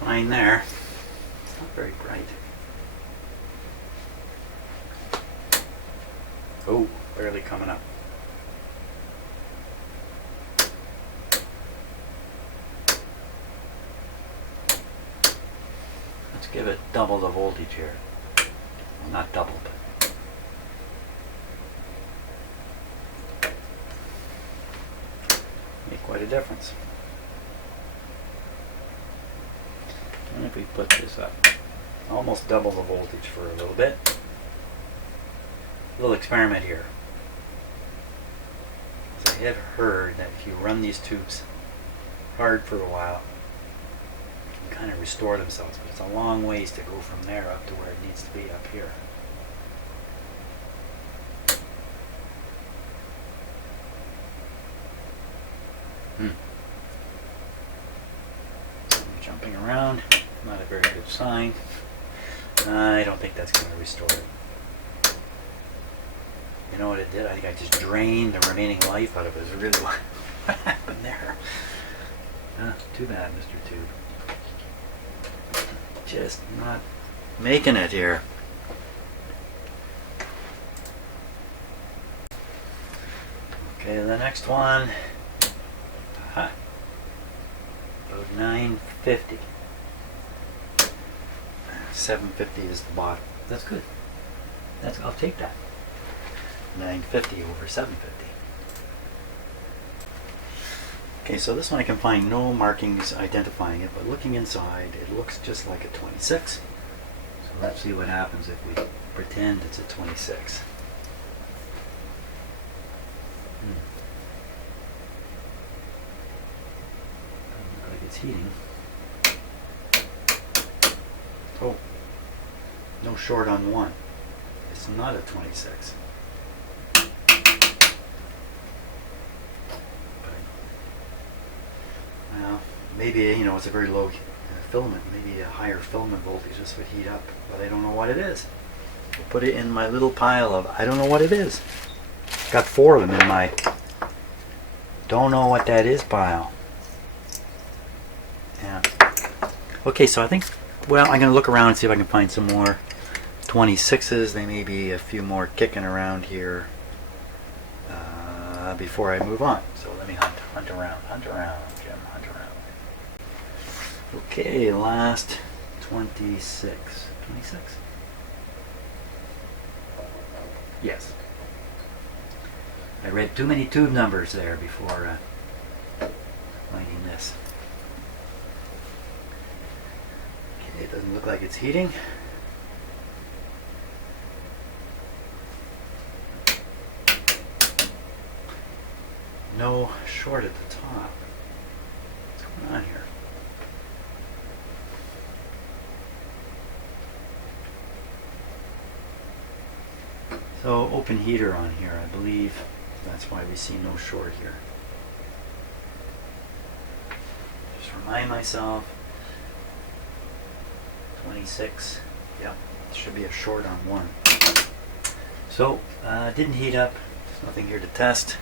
Fine there. It's not very bright. Oh, barely coming up. Let's give it double the voltage here. Well, not double, but make quite a difference. And if we put this up, almost double the voltage for a little bit. A little experiment here. So I have heard that if you run these tubes hard for a while, they can kind of restore themselves, but it's a long ways to go from there up to where it needs to be up here. Jumping around, not a very good sign. I don't think that's going to restore it. You know what it did? I think I just drained the remaining life out of it. Is really what happened there. Too bad, Mr. Tube. Just not making it here. Okay, the next one. Aha. About 950. 750 is the bottom. That's good. I'll take that. 950 over 750. Okay, so this one I can find no markings identifying it, but looking inside, it looks just like a 26. So let's see what happens if we pretend it's a 26. Doesn't look like it's heating. Oh, no short on one. It's not a 26. Well, maybe, it's a very low filament. Maybe a higher filament voltage just would heat up, but I don't know what it is. I'll put it in my little pile of I don't know what it is. Got 4 of them in my don't know what that is pile. Yeah. Okay, so I think, well, I'm going to look around and see if I can find some more 26s. There may be a few more kicking around here before I move on. So let me hunt around, Jim, hunt around. Okay, last 26. 26? Yes. I read too many tube numbers there before finding this. Okay, it doesn't look like it's heating. No short at the top. What's going on here? So open heater on here, I believe. That's why we see no short here. Just remind myself. 26. Yep, should be a short on one. So didn't heat up. There's nothing here to test.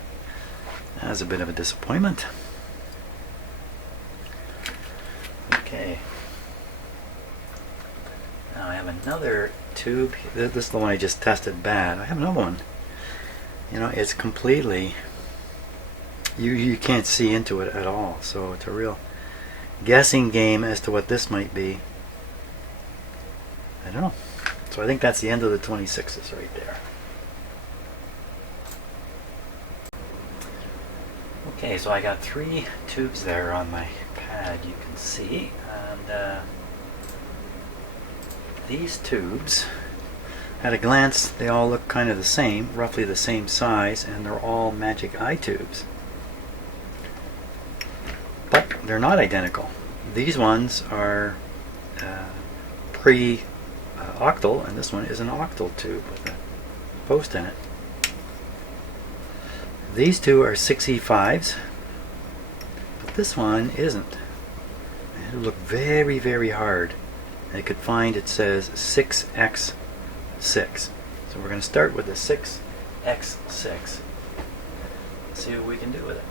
That was a bit of a disappointment. Okay. Now I have another tube. This is the one I just tested bad. I have another one. It's completely, you can't see into it at all. So it's a real guessing game as to what this might be. I don't know. So I think that's the end of the 26s right there. Okay, so I got 3 tubes there on my pad, you can see, and these tubes, at a glance, they all look kind of the same, roughly the same size, and they're all Magic Eye tubes. But they're not identical. These ones are pre-octal, and this one is an octal tube with a post in it. These two are 6E5s, but this one isn't. It would look very, very hard. I could find it says 6X6. So we're going to start with the 6X6. See what we can do with it.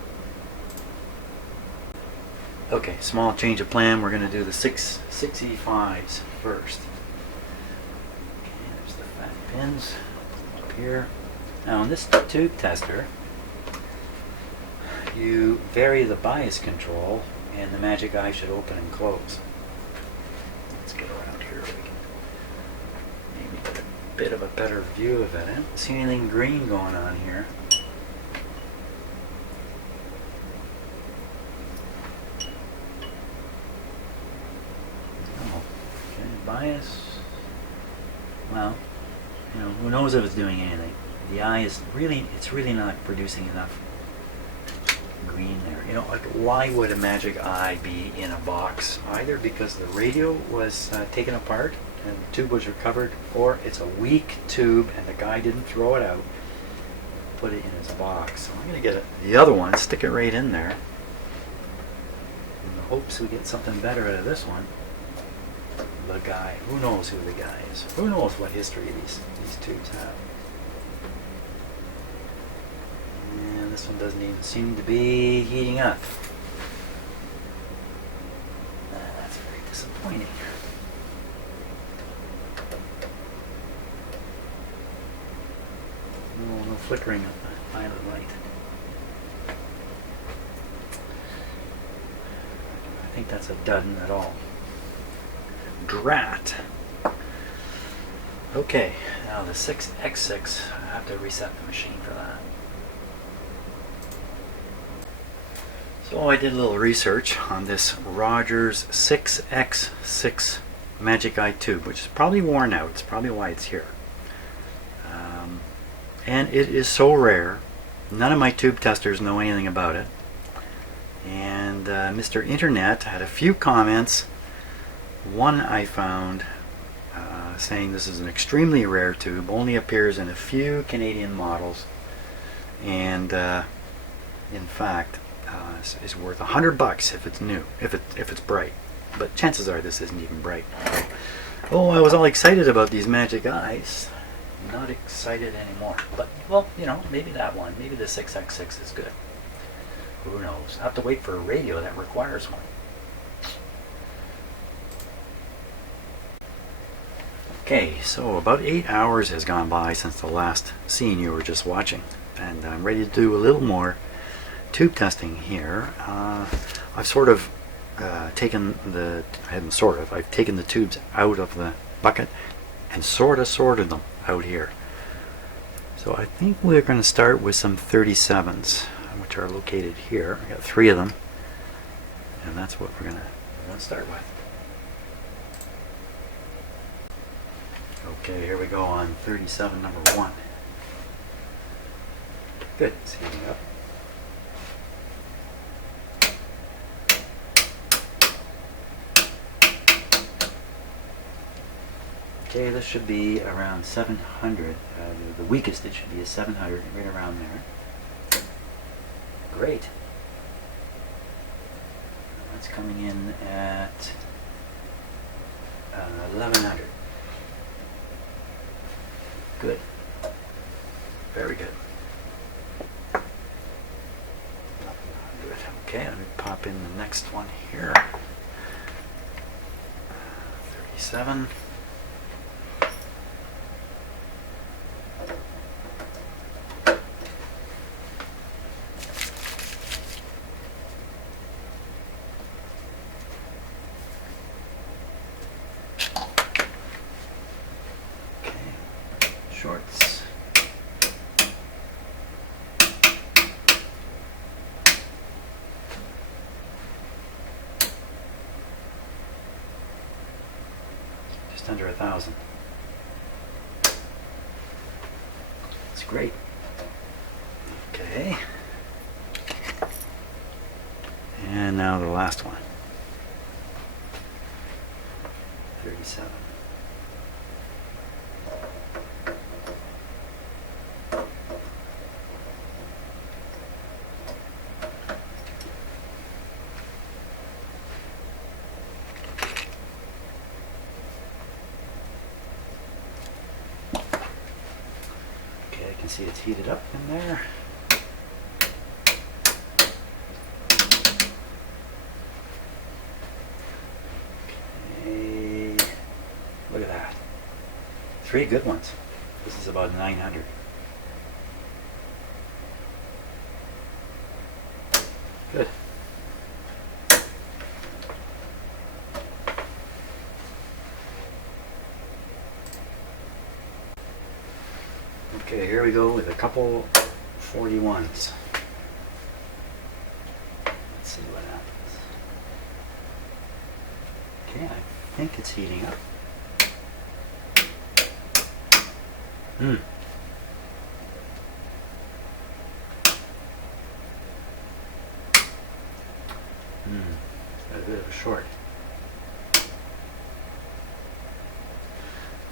Okay, small change of plan. We're going to do the 6E5s first. Okay, there's the fat pins up here. Now on this tube tester, you vary the bias control and the Magic Eye should open and close. Let's get around here. We can maybe get a bit of a better view of it. I don't see anything green going on here. well, you know, who knows if it's doing anything. The eye is really, it's really not producing enough green there. You know, like, why would a Magic Eye be in a box? Either because the radio was taken apart and the tube was recovered, or it's a weak tube and the guy didn't throw it out, put it in his box. So I'm going to get the other one, stick it right in there, in the hopes we get something better out of this one. The guy, who knows who the guy is? Who knows what history these tubes have? And this one doesn't even seem to be heating up. That's very disappointing. No flickering of the violet light. I think that's a dud at all. Drat. Okay, now the 6x6, I have to reset the machine for that. So I did a little research on this Rogers 6x6 Magic Eye tube, which is probably worn out. It's probably why it's here. And it is so rare, none of my tube testers know anything about it. And Mr. Internet had a few comments. One I found saying this is an extremely rare tube, only appears in a few Canadian models, and in fact is worth $100 if it's new, if it's bright. But chances are this isn't even bright. Oh, I was all excited about these Magic Eyes. Not excited anymore. But, well, you know, maybe that one, maybe the 6x6 is good. Who knows? I have to wait for a radio that requires one. Okay, so about 8 hours has gone by since the last scene you were just watching, and I'm ready to do a little more tube testing here. I've sort of I've taken the tubes out of the bucket and sort of sorted them out here. So I think we're going to start with some 37s, which are located here. I got 3 of them, and that's what we're going to start with. Okay, here we go on 37 number 1. Good, it's heating up. Okay, this should be around 700. The weakest it should be is 700, right around there. Great. That's coming in at 1100. Good. Very good. 1100. Okay, let me pop in the next one here. 37. Shorts. Just under 1,000. That's great. Okay. And now the last one. 37. See, it's heated up in there. Okay, look at that. 3 good ones. This is about 900. Good. Okay, here we go with a couple 41s. Let's see what happens. Okay, I think it's heating up. Hmm. Got a bit of a short.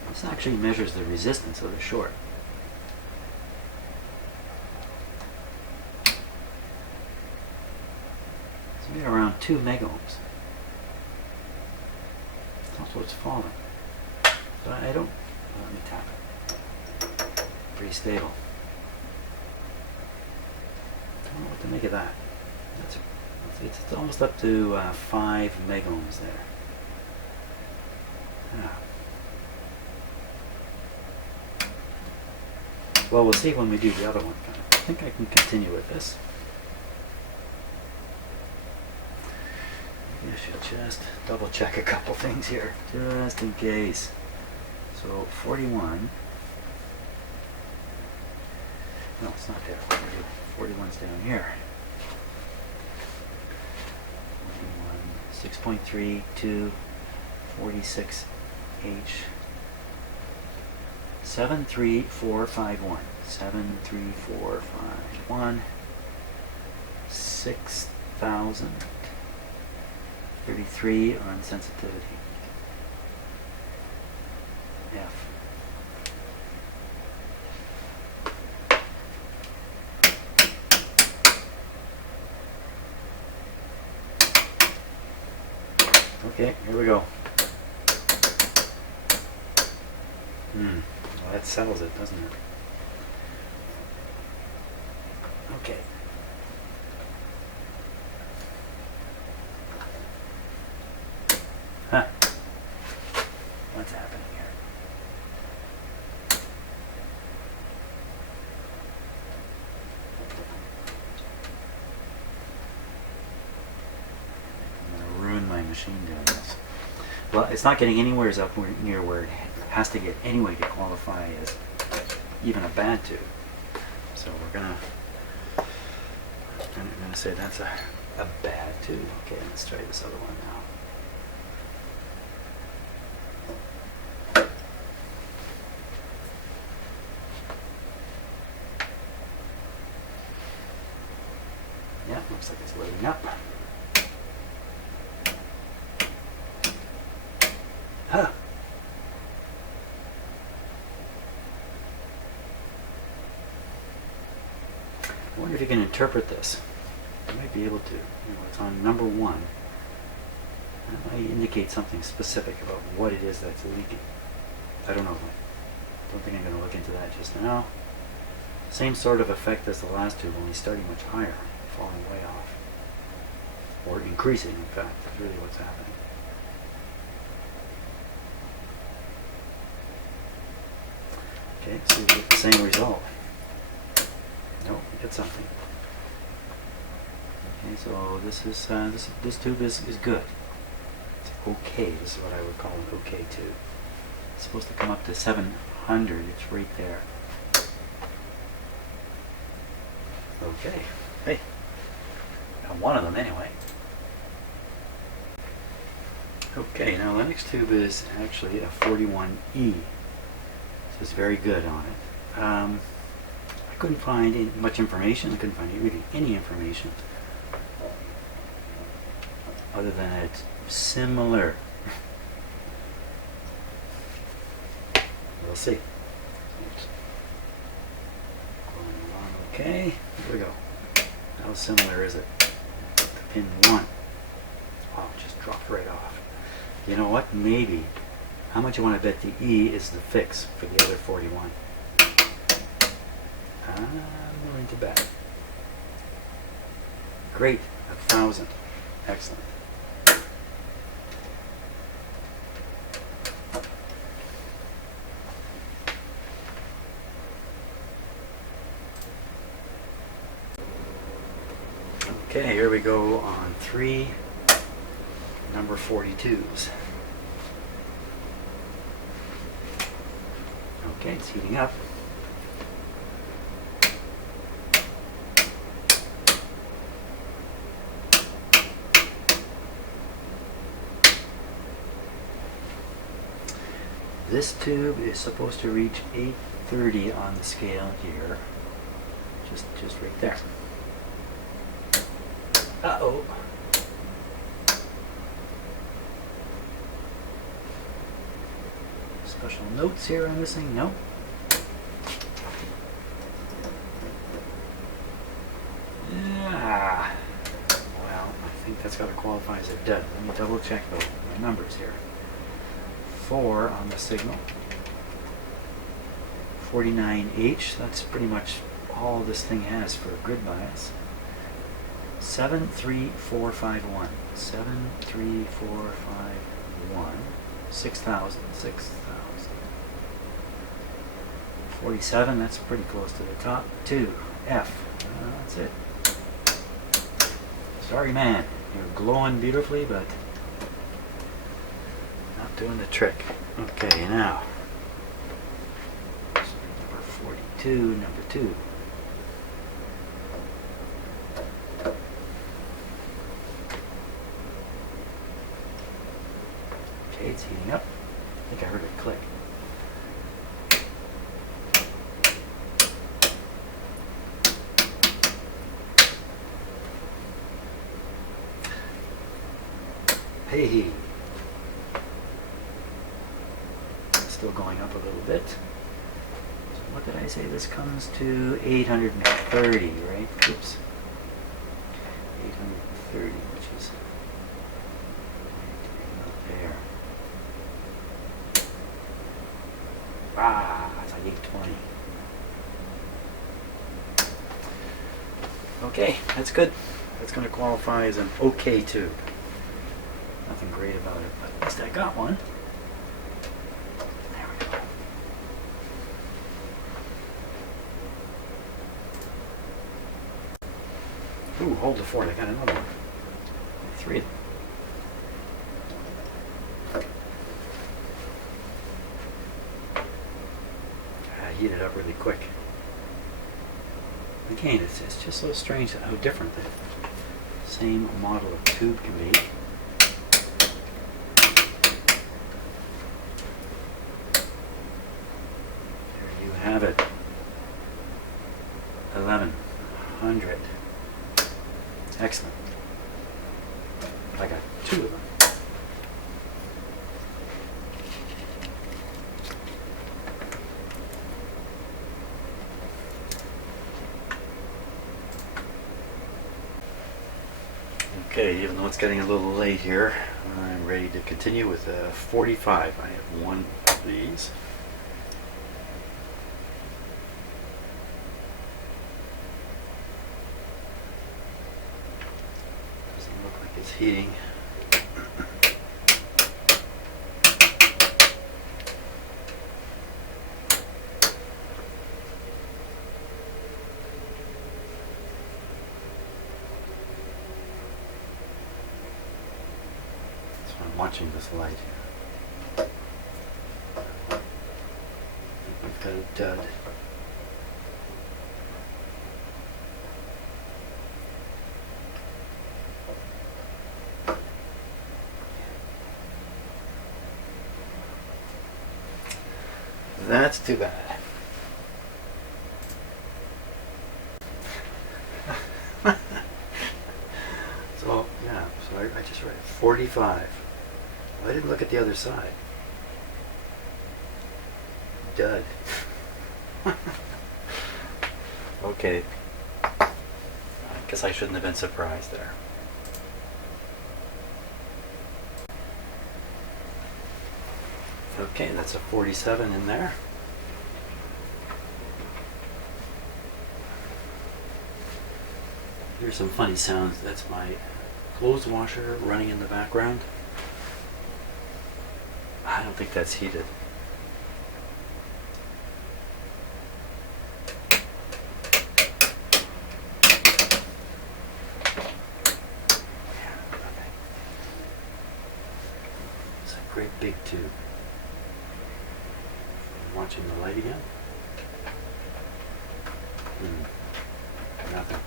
This actually measures the resistance of the short. It's made around 2 megohms. That's what's falling. But I don't. Let me tap it. Pretty stable. Don't know what to make of that. It's almost up to 5 megohms there. Ah. Well, we'll see when we do the other one. I think I can continue with this. Maybe I should just double check a couple things here, just in case. So 41. No, it's not there. 41's down here. 6.3 to 46 H 73451 73451 6033 on sensitivity. F. Okay, here we go. Well, that settles it, doesn't it? Okay. Huh. What's happening here? I'm going to ruin my machine doing this. Well, it's not getting anywhere up near where it has to get anyway to qualify as even a bad tube. So we're gonna say that's a bad tube. Okay, let's try this other one now. Yeah, looks like it's loading up. Huh. I wonder if you can interpret this. You might be able to. It's on number 1. That might indicate something specific about what it is that's leaking. I don't know. I don't think I'm going to look into that just now. Same sort of effect as the last tube, only starting much higher, falling way off. Or increasing, in fact, is really what's happening. Okay, so we get the same result. Nope, we get something. Okay, so this is this tube is good. It's okay. This is what I would call an okay tube. It's supposed to come up to 700. It's right there. Okay. Hey, got one of them anyway. Okay, now the next tube is actually a 41E. So it's very good on it. I couldn't find much information. I couldn't find really any information other than it's similar. We'll see. Going along okay. Here we go. How similar is it? Pin 1. Wow, it just dropped right off. You know what? Maybe. How much you want to bet the E is the fix for the other 41? I'm willing to bet. Great. 1,000. Excellent. Okay, here we go on 3 number 42s. Okay, it's heating up. This tube is supposed to reach 8 30 on the scale here. Just right there. Uh-oh. Special notes here on this thing? No. Yeah. Well, I think that's got to qualify as a dud. Let me double check my numbers here. 4 on the signal. 49H, that's pretty much all this thing has for grid bias. 73451. 73451. 6,000. 47, that's pretty close to the top. 2, F. That's it. Sorry, man. You're glowing beautifully, but not doing the trick. Okay, now. Number 42, number 2. Okay, it's heating up. I think I heard it click. Hey, still going up a little bit. So what did I say? This comes to 830, right? Oops. 830, which is right there. Ah, it's like 820. Okay, that's good. That's going to qualify as an okay tube. Nothing great about it, but at least I got one. There we go. Ooh, hold the fort. I got another one. 3 of them. I heated up really quick. Again, it's just so strange how different the same model of tube can be. Have it. 1100. Excellent. I got 2 of them. Okay, even though it's getting a little late here, I'm ready to continue with 45. I have 1 of these. It's heating. So I'm watching this light here. We've got a dud. That's too bad. So, yeah, so I just read 45. Well, I didn't look at the other side. Dud. Okay. I guess I shouldn't have been surprised there. Okay, that's a 47 in there. Here's some funny sounds. That's my clothes washer running in the background. I don't think that's heated. It's a great big tube. Watching the light again. Nothing.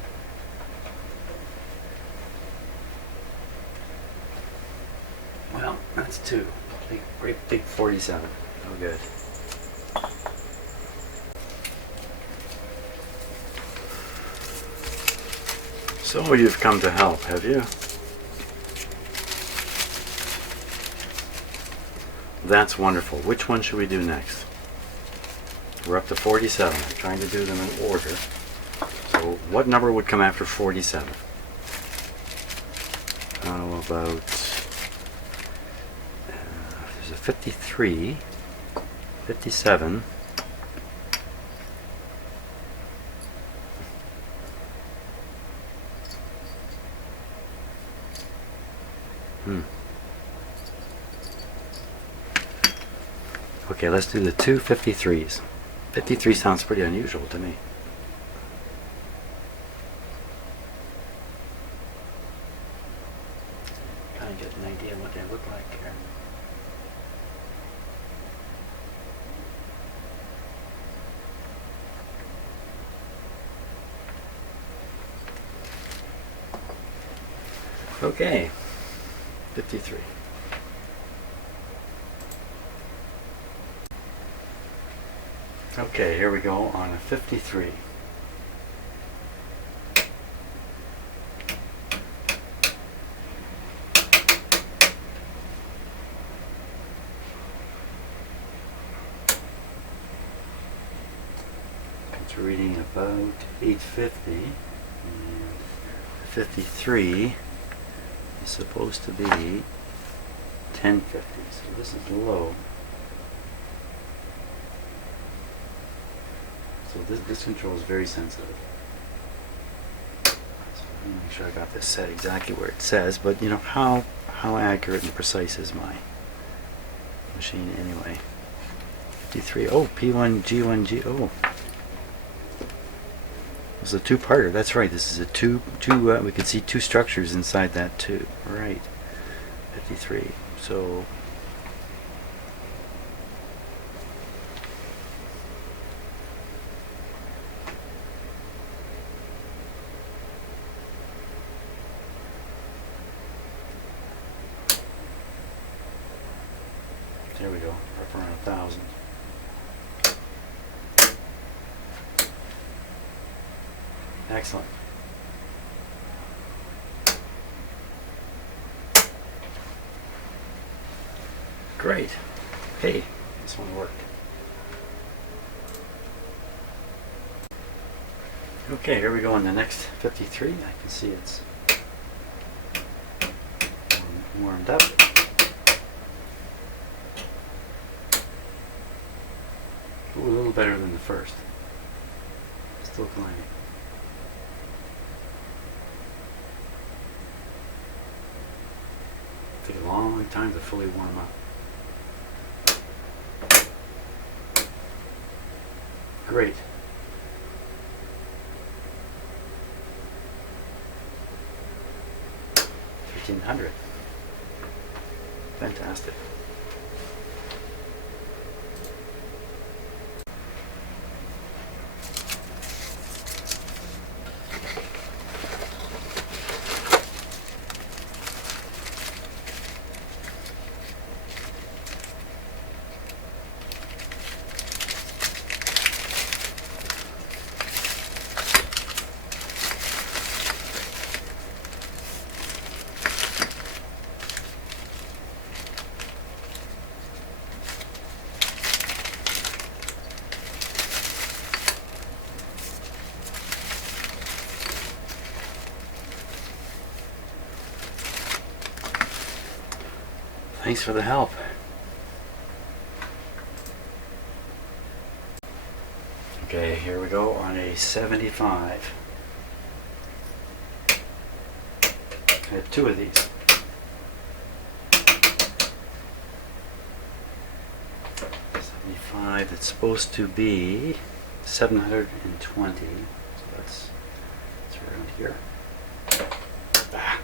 Well, that's 2. Great big 47. Oh, good. So you've come to help, have you? That's wonderful. Which one should we do next? We're up to 47. I'm trying to do them in order. So what number would come after 47? How about... there's a 53, 57... Okay, let's do the two 53s. 53 sounds pretty unusual to me. Kind of get an idea of what they look like here. Okay, 53. Okay, here we go on a 53. It's reading about 850, and 53 is supposed to be 1050, so this is low. So this control is very sensitive. So let me make sure I got this set exactly where it says, but you know, how accurate and precise is my machine anyway? 53, oh, P1, G1, G, oh. This is a two-parter, that's right, this is a we can see two structures inside that too, right. 53, so there we go, up around 1,000. Excellent. Great. Hey, this one worked. Okay, here we go on the next 53. I can see it's warmed up. Ooh, a little better than the first. Still climbing. Take a long time to fully warm up. Great. $1,300. Fantastic. Thanks for the help. Okay, here we go on a 75. I have two of these. 75, it's supposed to be 720. So that's around here. Ah.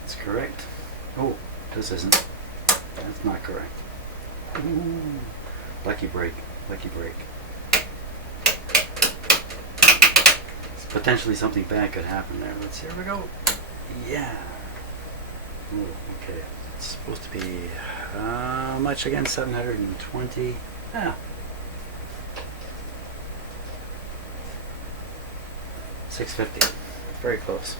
That's correct. Oh, this isn't. That's not correct. Ooh. Lucky break. Lucky break. Let's potentially something bad could happen there. Here we go. Yeah. Ooh, okay. It's supposed to be how much again? 720. Yeah. 650. Very close.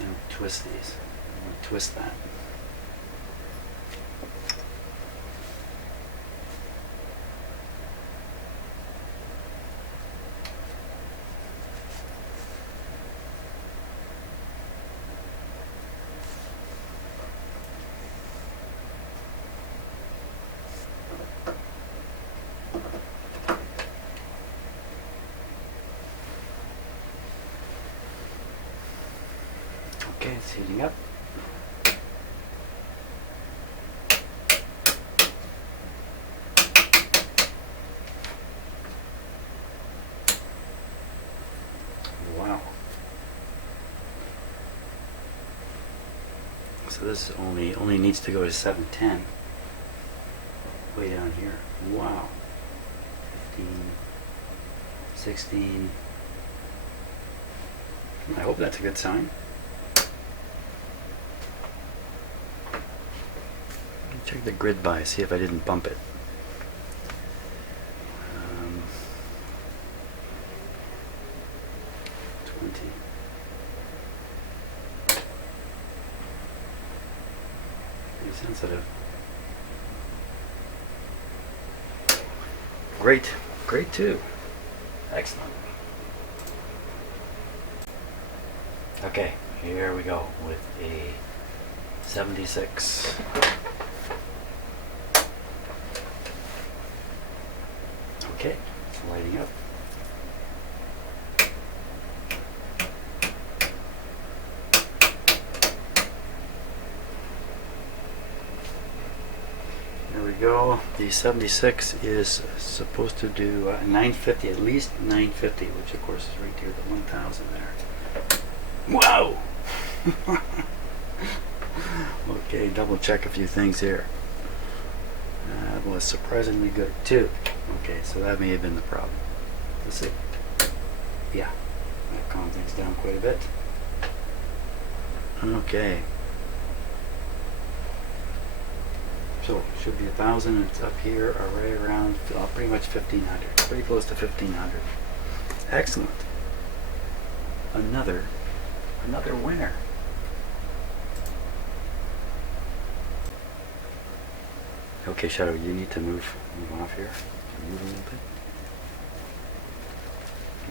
And twist these. I'm going to twist that. Okay, it's heating up. Wow. So this only needs to go to 710. Way down here. Wow. 15, 16. I hope that's a good sign. Check the grid by, see if I didn't bump it. 20. Pretty sensitive. Great, great too. Excellent. Okay, here we go with a 76. Okay, it's lighting up. There we go. The 76 is supposed to do 950, at least 950, which of course is right here, the 1000 there. Wow! Okay, double check a few things here. That was surprisingly good too. Okay, so that may have been the problem. Let's see. Yeah, that calmed things down quite a bit. Okay. So it should be 1000, and it's up here, or right around, pretty much 1500. Pretty close to 1500. Excellent. Another winner. Okay, Shadow, you need to move off here. Move a little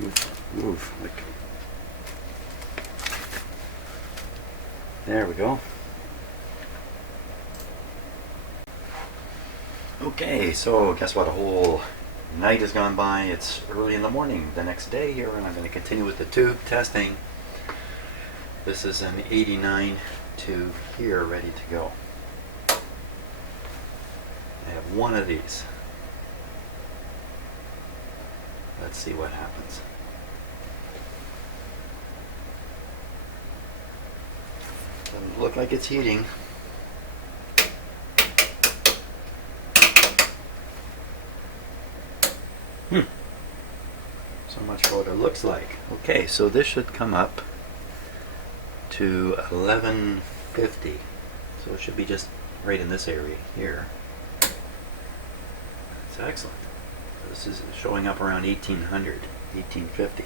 bit. Move. Like. There we go. Okay, so guess what? A whole night has gone by. It's early in the morning the next day here, and I'm going to continue with the tube testing. This is an 89 to here, ready to go. I have one of these. Let's see what happens. Doesn't look like it's heating. So much for what it looks like. Okay, so this should come up to 1150. So it should be just right in this area here. That's excellent. So this is showing up around 1800, 1850.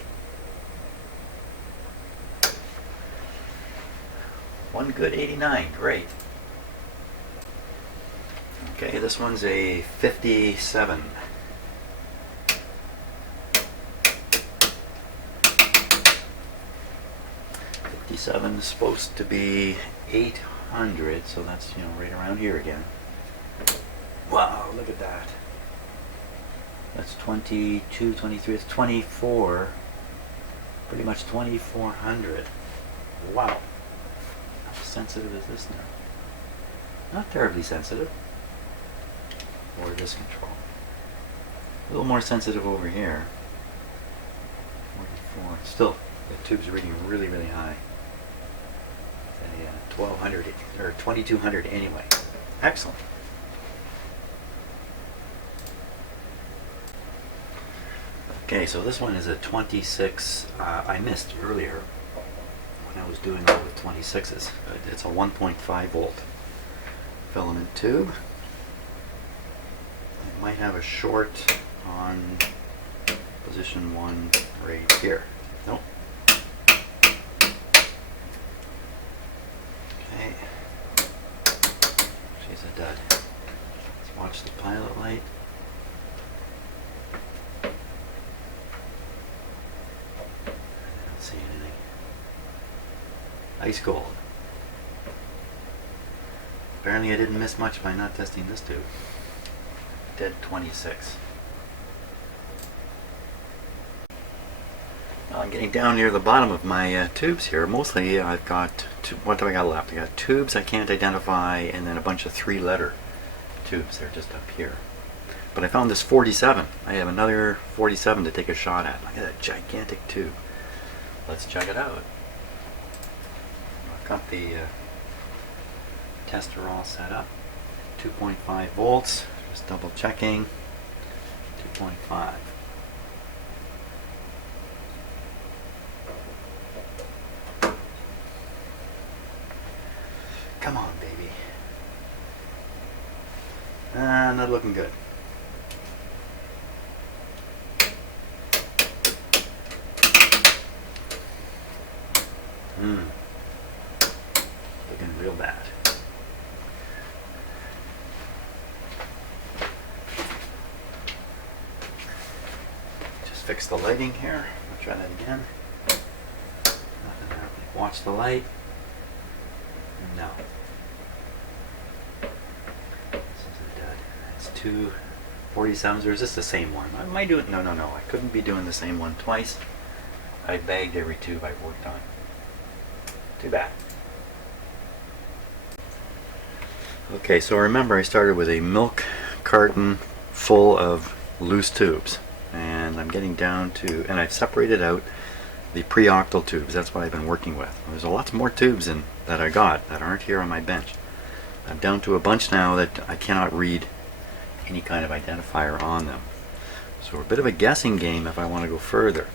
One good 89, great. Okay, this one's a 57. 57 is supposed to be 800, so that's, right around here again. Wow, look at that. That's 22, 23, it's 24. Pretty much 2400. Wow. How sensitive is this now? Not terribly sensitive. Or this control. A little more sensitive over here. 44. Still, the tube's reading really, really high. 1200 or 2200 anyway. Excellent. Okay, so this one is a 26. I missed earlier when I was doing all the 26s. It's a 1.5 volt filament tube. It might have a short on position 1 right here. Nope. Okay. She's a dud. Let's watch the pilot light. See anything. Ice cold. Apparently I didn't miss much by not testing this tube. Dead 26. Well, I'm getting down near the bottom of my tubes here. Mostly I've got, what do I got left? I got tubes I can't identify and then a bunch of 3-letter tubes. They're just up here. But I found this 47. I have another 47 to take a shot at. Look at that gigantic tube. Let's check it out. I've got the tester all set up. 2.5 volts. Just double checking. 2.5. Come on, baby. Not looking good. Looking real bad. Just fix the lighting here. I'll try that again. Nothing happening. Watch the light. No. This is a dud. That's 2 47s, or is this the same one? Am I doing? No. I couldn't be doing the same one twice. I bagged every tube I've worked on. Too bad. Okay, so remember I started with a milk carton full of loose tubes. And I'm getting down to, and I've separated out the pre-octal tubes. That's what I've been working with. There's a lot more tubes that I got that aren't here on my bench. I'm down to a bunch now that I cannot read any kind of identifier on them. So a bit of a guessing game if I want to go further.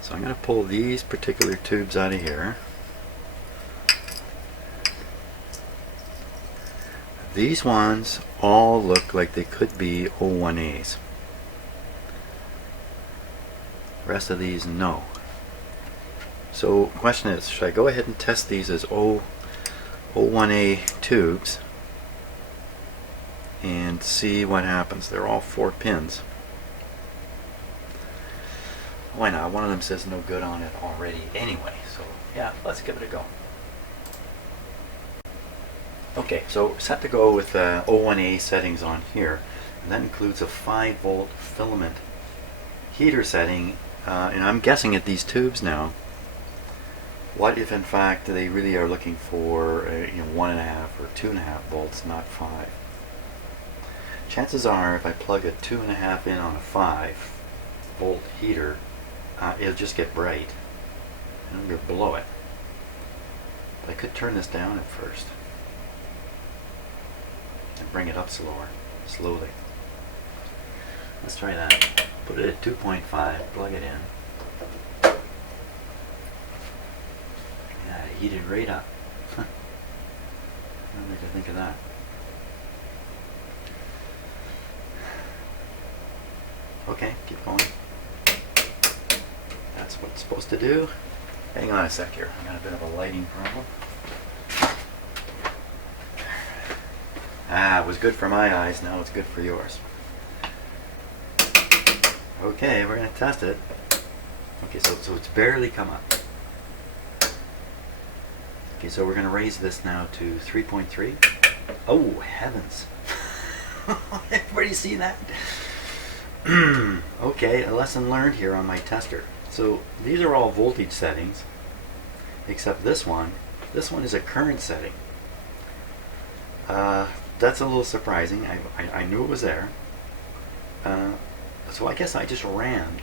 So I'm going to pull these particular tubes out of here. These ones all look like they could be O1As. The rest of these, no. So question is, should I go ahead and test these as O1A tubes and see what happens? They're all 4 pins. Why not? One of them says no good on it already anyway. So yeah, let's give it a go. Okay, so set to go with O1A settings on here. And that includes a 5-volt filament heater setting. And I'm guessing at these tubes now, what if in fact they really are looking for 1.5 or 2.5 volts, not 5? Chances are if I plug a 2.5 in on a 5-volt heater, it'll just get bright and I'm going to blow it. But I could turn this down at first and bring it up slowly. Let's try that. Put it at 2.5, plug it in. Yeah, it heated right up. Huh. What did I think of that? Okay, keep going. That's what it's supposed to do. Hang on a sec here. I got a bit of a lighting problem. It was good for my eyes, now it's good for yours. Okay, we're going to test it. Okay, so it's barely come up. Okay, so we're going to raise this now to 3.3. Oh, heavens. Everybody see that? Okay, a lesson learned here on my tester. So these are all voltage settings, except this one. This one is a current setting. That's a little surprising. I knew it was there. So I guess I just rammed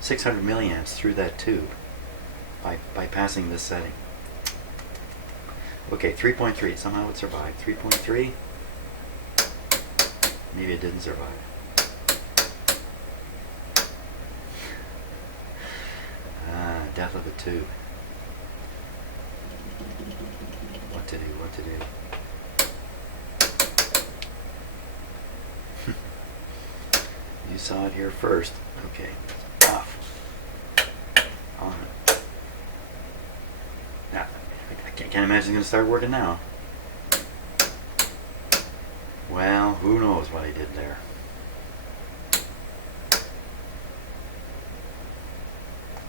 600 milliamps through that tube by passing this setting. Okay, 3.3. Somehow it survived. 3.3. Maybe it didn't survive. Death of the tube. What to do, what to do. You saw it here first. Okay, off. On. Now, I can't imagine it's going to start working now. Well, who knows what I did there.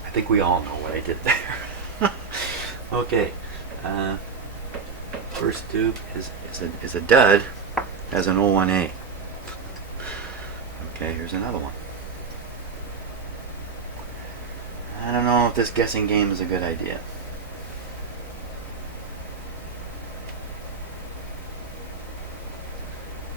I think we all know what I did there. Okay, first tube is a dud as an 01A. Okay, here's another one. I don't know if this guessing game is a good idea.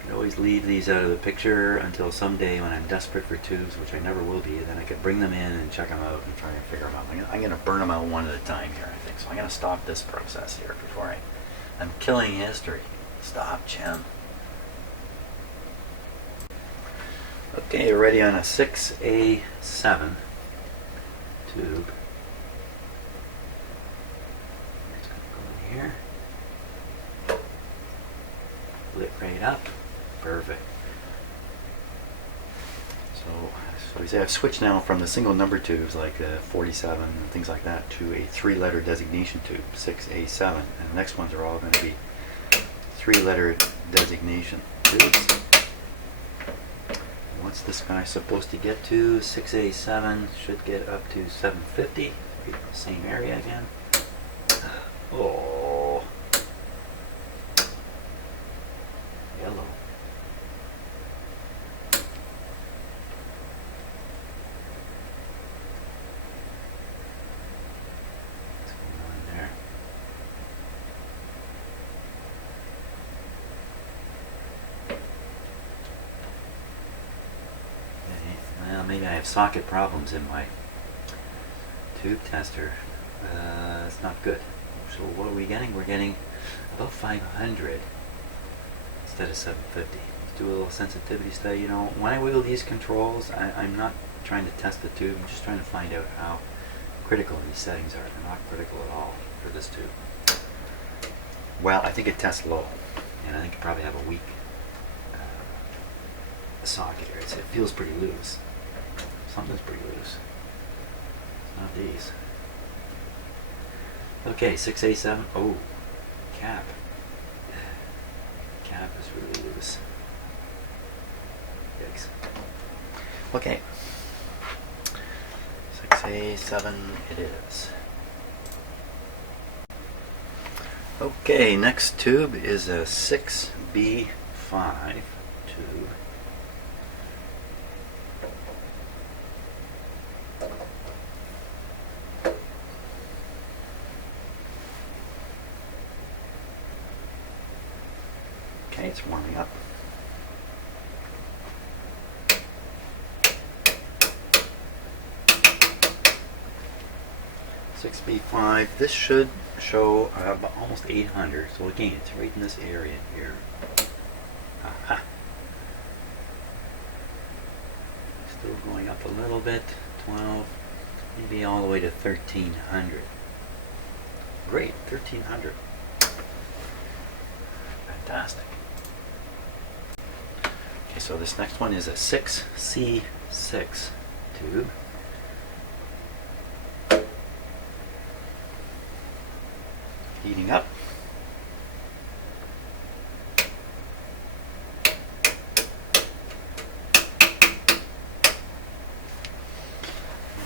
I always leave these out of the picture until someday when I'm desperate for tubes, which I never will be, then I could bring them in and check them out and try and figure them out. I'm going to burn them out one at a time here, I think. So I'm going to stop this process here before I'm killing history. Stop, Jim. Okay, you're ready on a 6A7 tube. It's going to go in here. Lit right up. Perfect. So we say I've switched now from the single number tubes like 47 and things like that to a 3-letter designation tube, 6A7. And the next ones are all going to be 3-letter designation tubes. What's this guy supposed to get to? 6A7 should get up to 750. Same area again. Oh. Yellow. What's going on there? Okay. Well, maybe I have socket problems in my tube tester. It's not good. So what are we getting? We're getting about 500 instead of 750. Let's do a little sensitivity study. You know, when I wiggle these controls, I'm not trying to test the tube. I'm just trying to find out how critical these settings are. They're not critical at all for this tube. Well, I think it tests low, and I think you probably have a weak socket here. It feels pretty loose. Something's pretty loose. It's not these. Okay, 6A7. Oh, cap. Cap is really loose. Yikes. Okay. 6A7 it is. Okay, next tube is a 6B5 tube. Okay, it's warming up. $6B5. This should show about almost 800. So again, it's right in this area here. Aha. Still going up a little bit. 12, maybe all the way to 1300. Great, 1300. Fantastic. Okay, so this next one is a 6C6 tube. Heating up.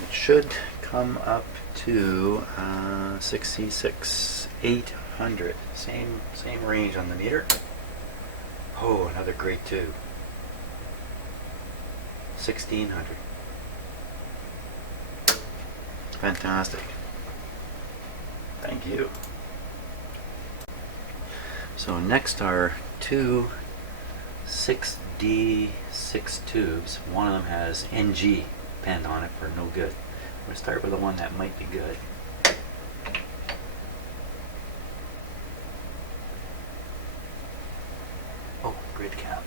It should come up to 6C6 800. Same range on the meter. Oh, another great tube. 1600. Fantastic. Thank you. So next are two 6D6 tubes. One of them has NG penned on it for no good. I'm going to start with the one that might be good. Oh, grid cap.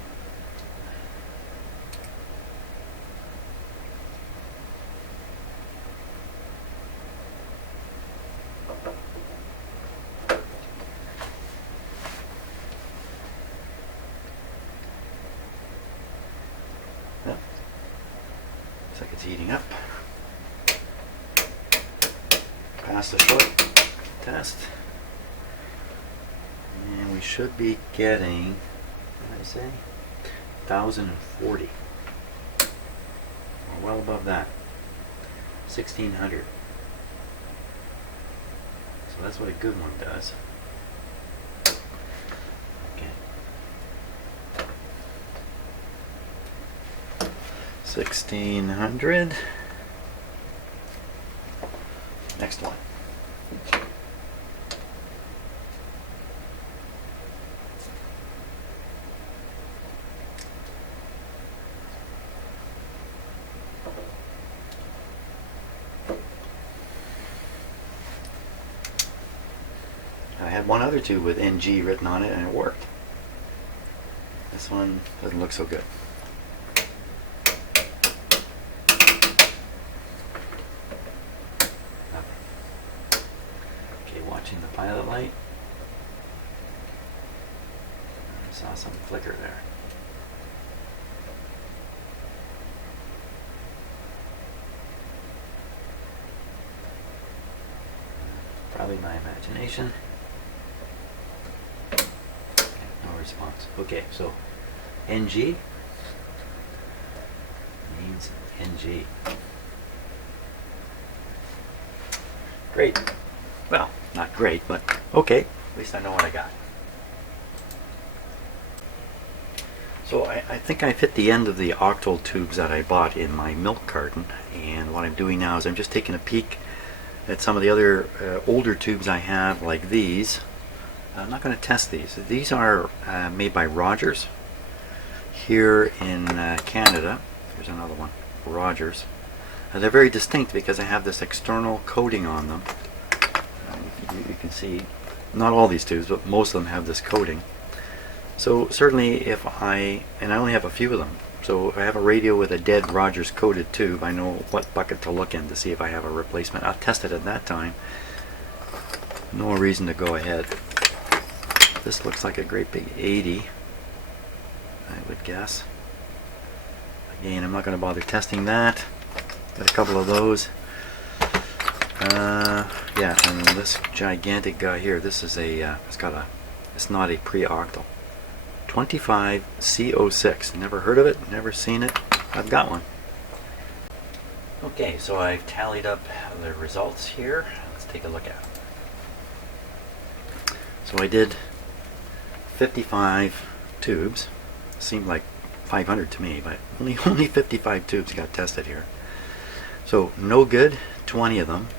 Yep. Looks like it's heating up. Pass the short test. And we should be getting, what did I say? 1040. We're well above that. 1600. So that's what a good one does. Okay. 1600. Next one. I had one other tube with NG written on it and it worked. This one doesn't look so good. Nothing. Okay, watching the pilot light. I saw some flicker there. Probably my imagination. No response. Okay, so NG means NG. Great. Well, not great, but okay. At least I know what I got. So I think I've hit the end of the octal tubes that I bought in my milk carton, and what I'm doing now is I'm just taking a peek at some of the other older tubes I have, like these. I'm not going to test these. These are made by Rogers here in Canada. Here's another one, Rogers. They're very distinct because they have this external coating on them. You can see, not all these tubes, but most of them have this coating. So certainly if and I only have a few of them, so if I have a radio with a dead Rogers coated tube, I know what bucket to look in to see if I have a replacement. I'll test it at that time. No reason to go ahead. This looks like a great big 80, I would guess. Again, I'm not going to bother testing that. Got a couple of those. Yeah, and this gigantic guy here, this is it's not a pre-octal. 25C06. Never heard of it, never seen it. I've got one. Okay, so I've tallied up the results here. Let's take a look at them. So I did 55 tubes. Seemed like 500 to me, but only 55 tubes got tested here. So no good, 20 of them.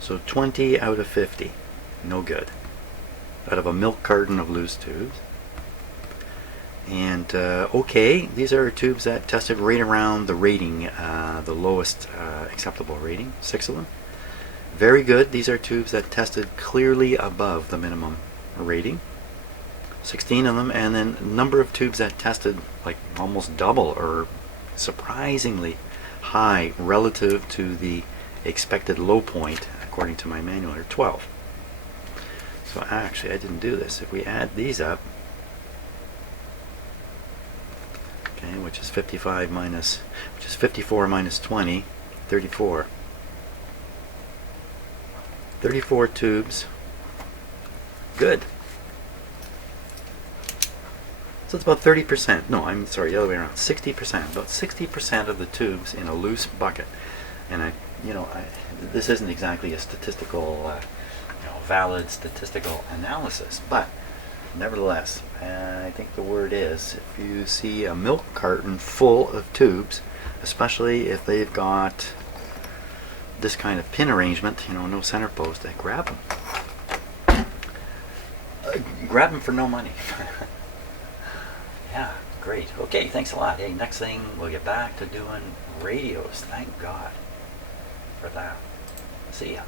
So 20 out of 50, no good. Out of a milk carton of loose tubes. And okay, these are tubes that tested right around the rating, the lowest acceptable rating, 6 of them. Very good, these are tubes that tested clearly above the minimum rating, 16 of them. And then number of tubes that tested like almost double or surprisingly high relative to the expected low point according to my manual are 12. So actually I didn't do this. If we add these up, okay, which is 54 minus 20, 34. 34 tubes. Good. So it's about 30%. No, I'm sorry, the other way around. 60%. About 60% of the tubes in a loose bucket. And this isn't exactly a statistical, valid statistical analysis, but nevertheless, I think the word is, if you see a milk carton full of tubes, especially if they've got this kind of pin arrangement, no center post, grab them. Grab them for no money. Yeah, great. Okay, thanks a lot. Hey, next thing, we'll get back to doing radios. Thank God for that. See ya.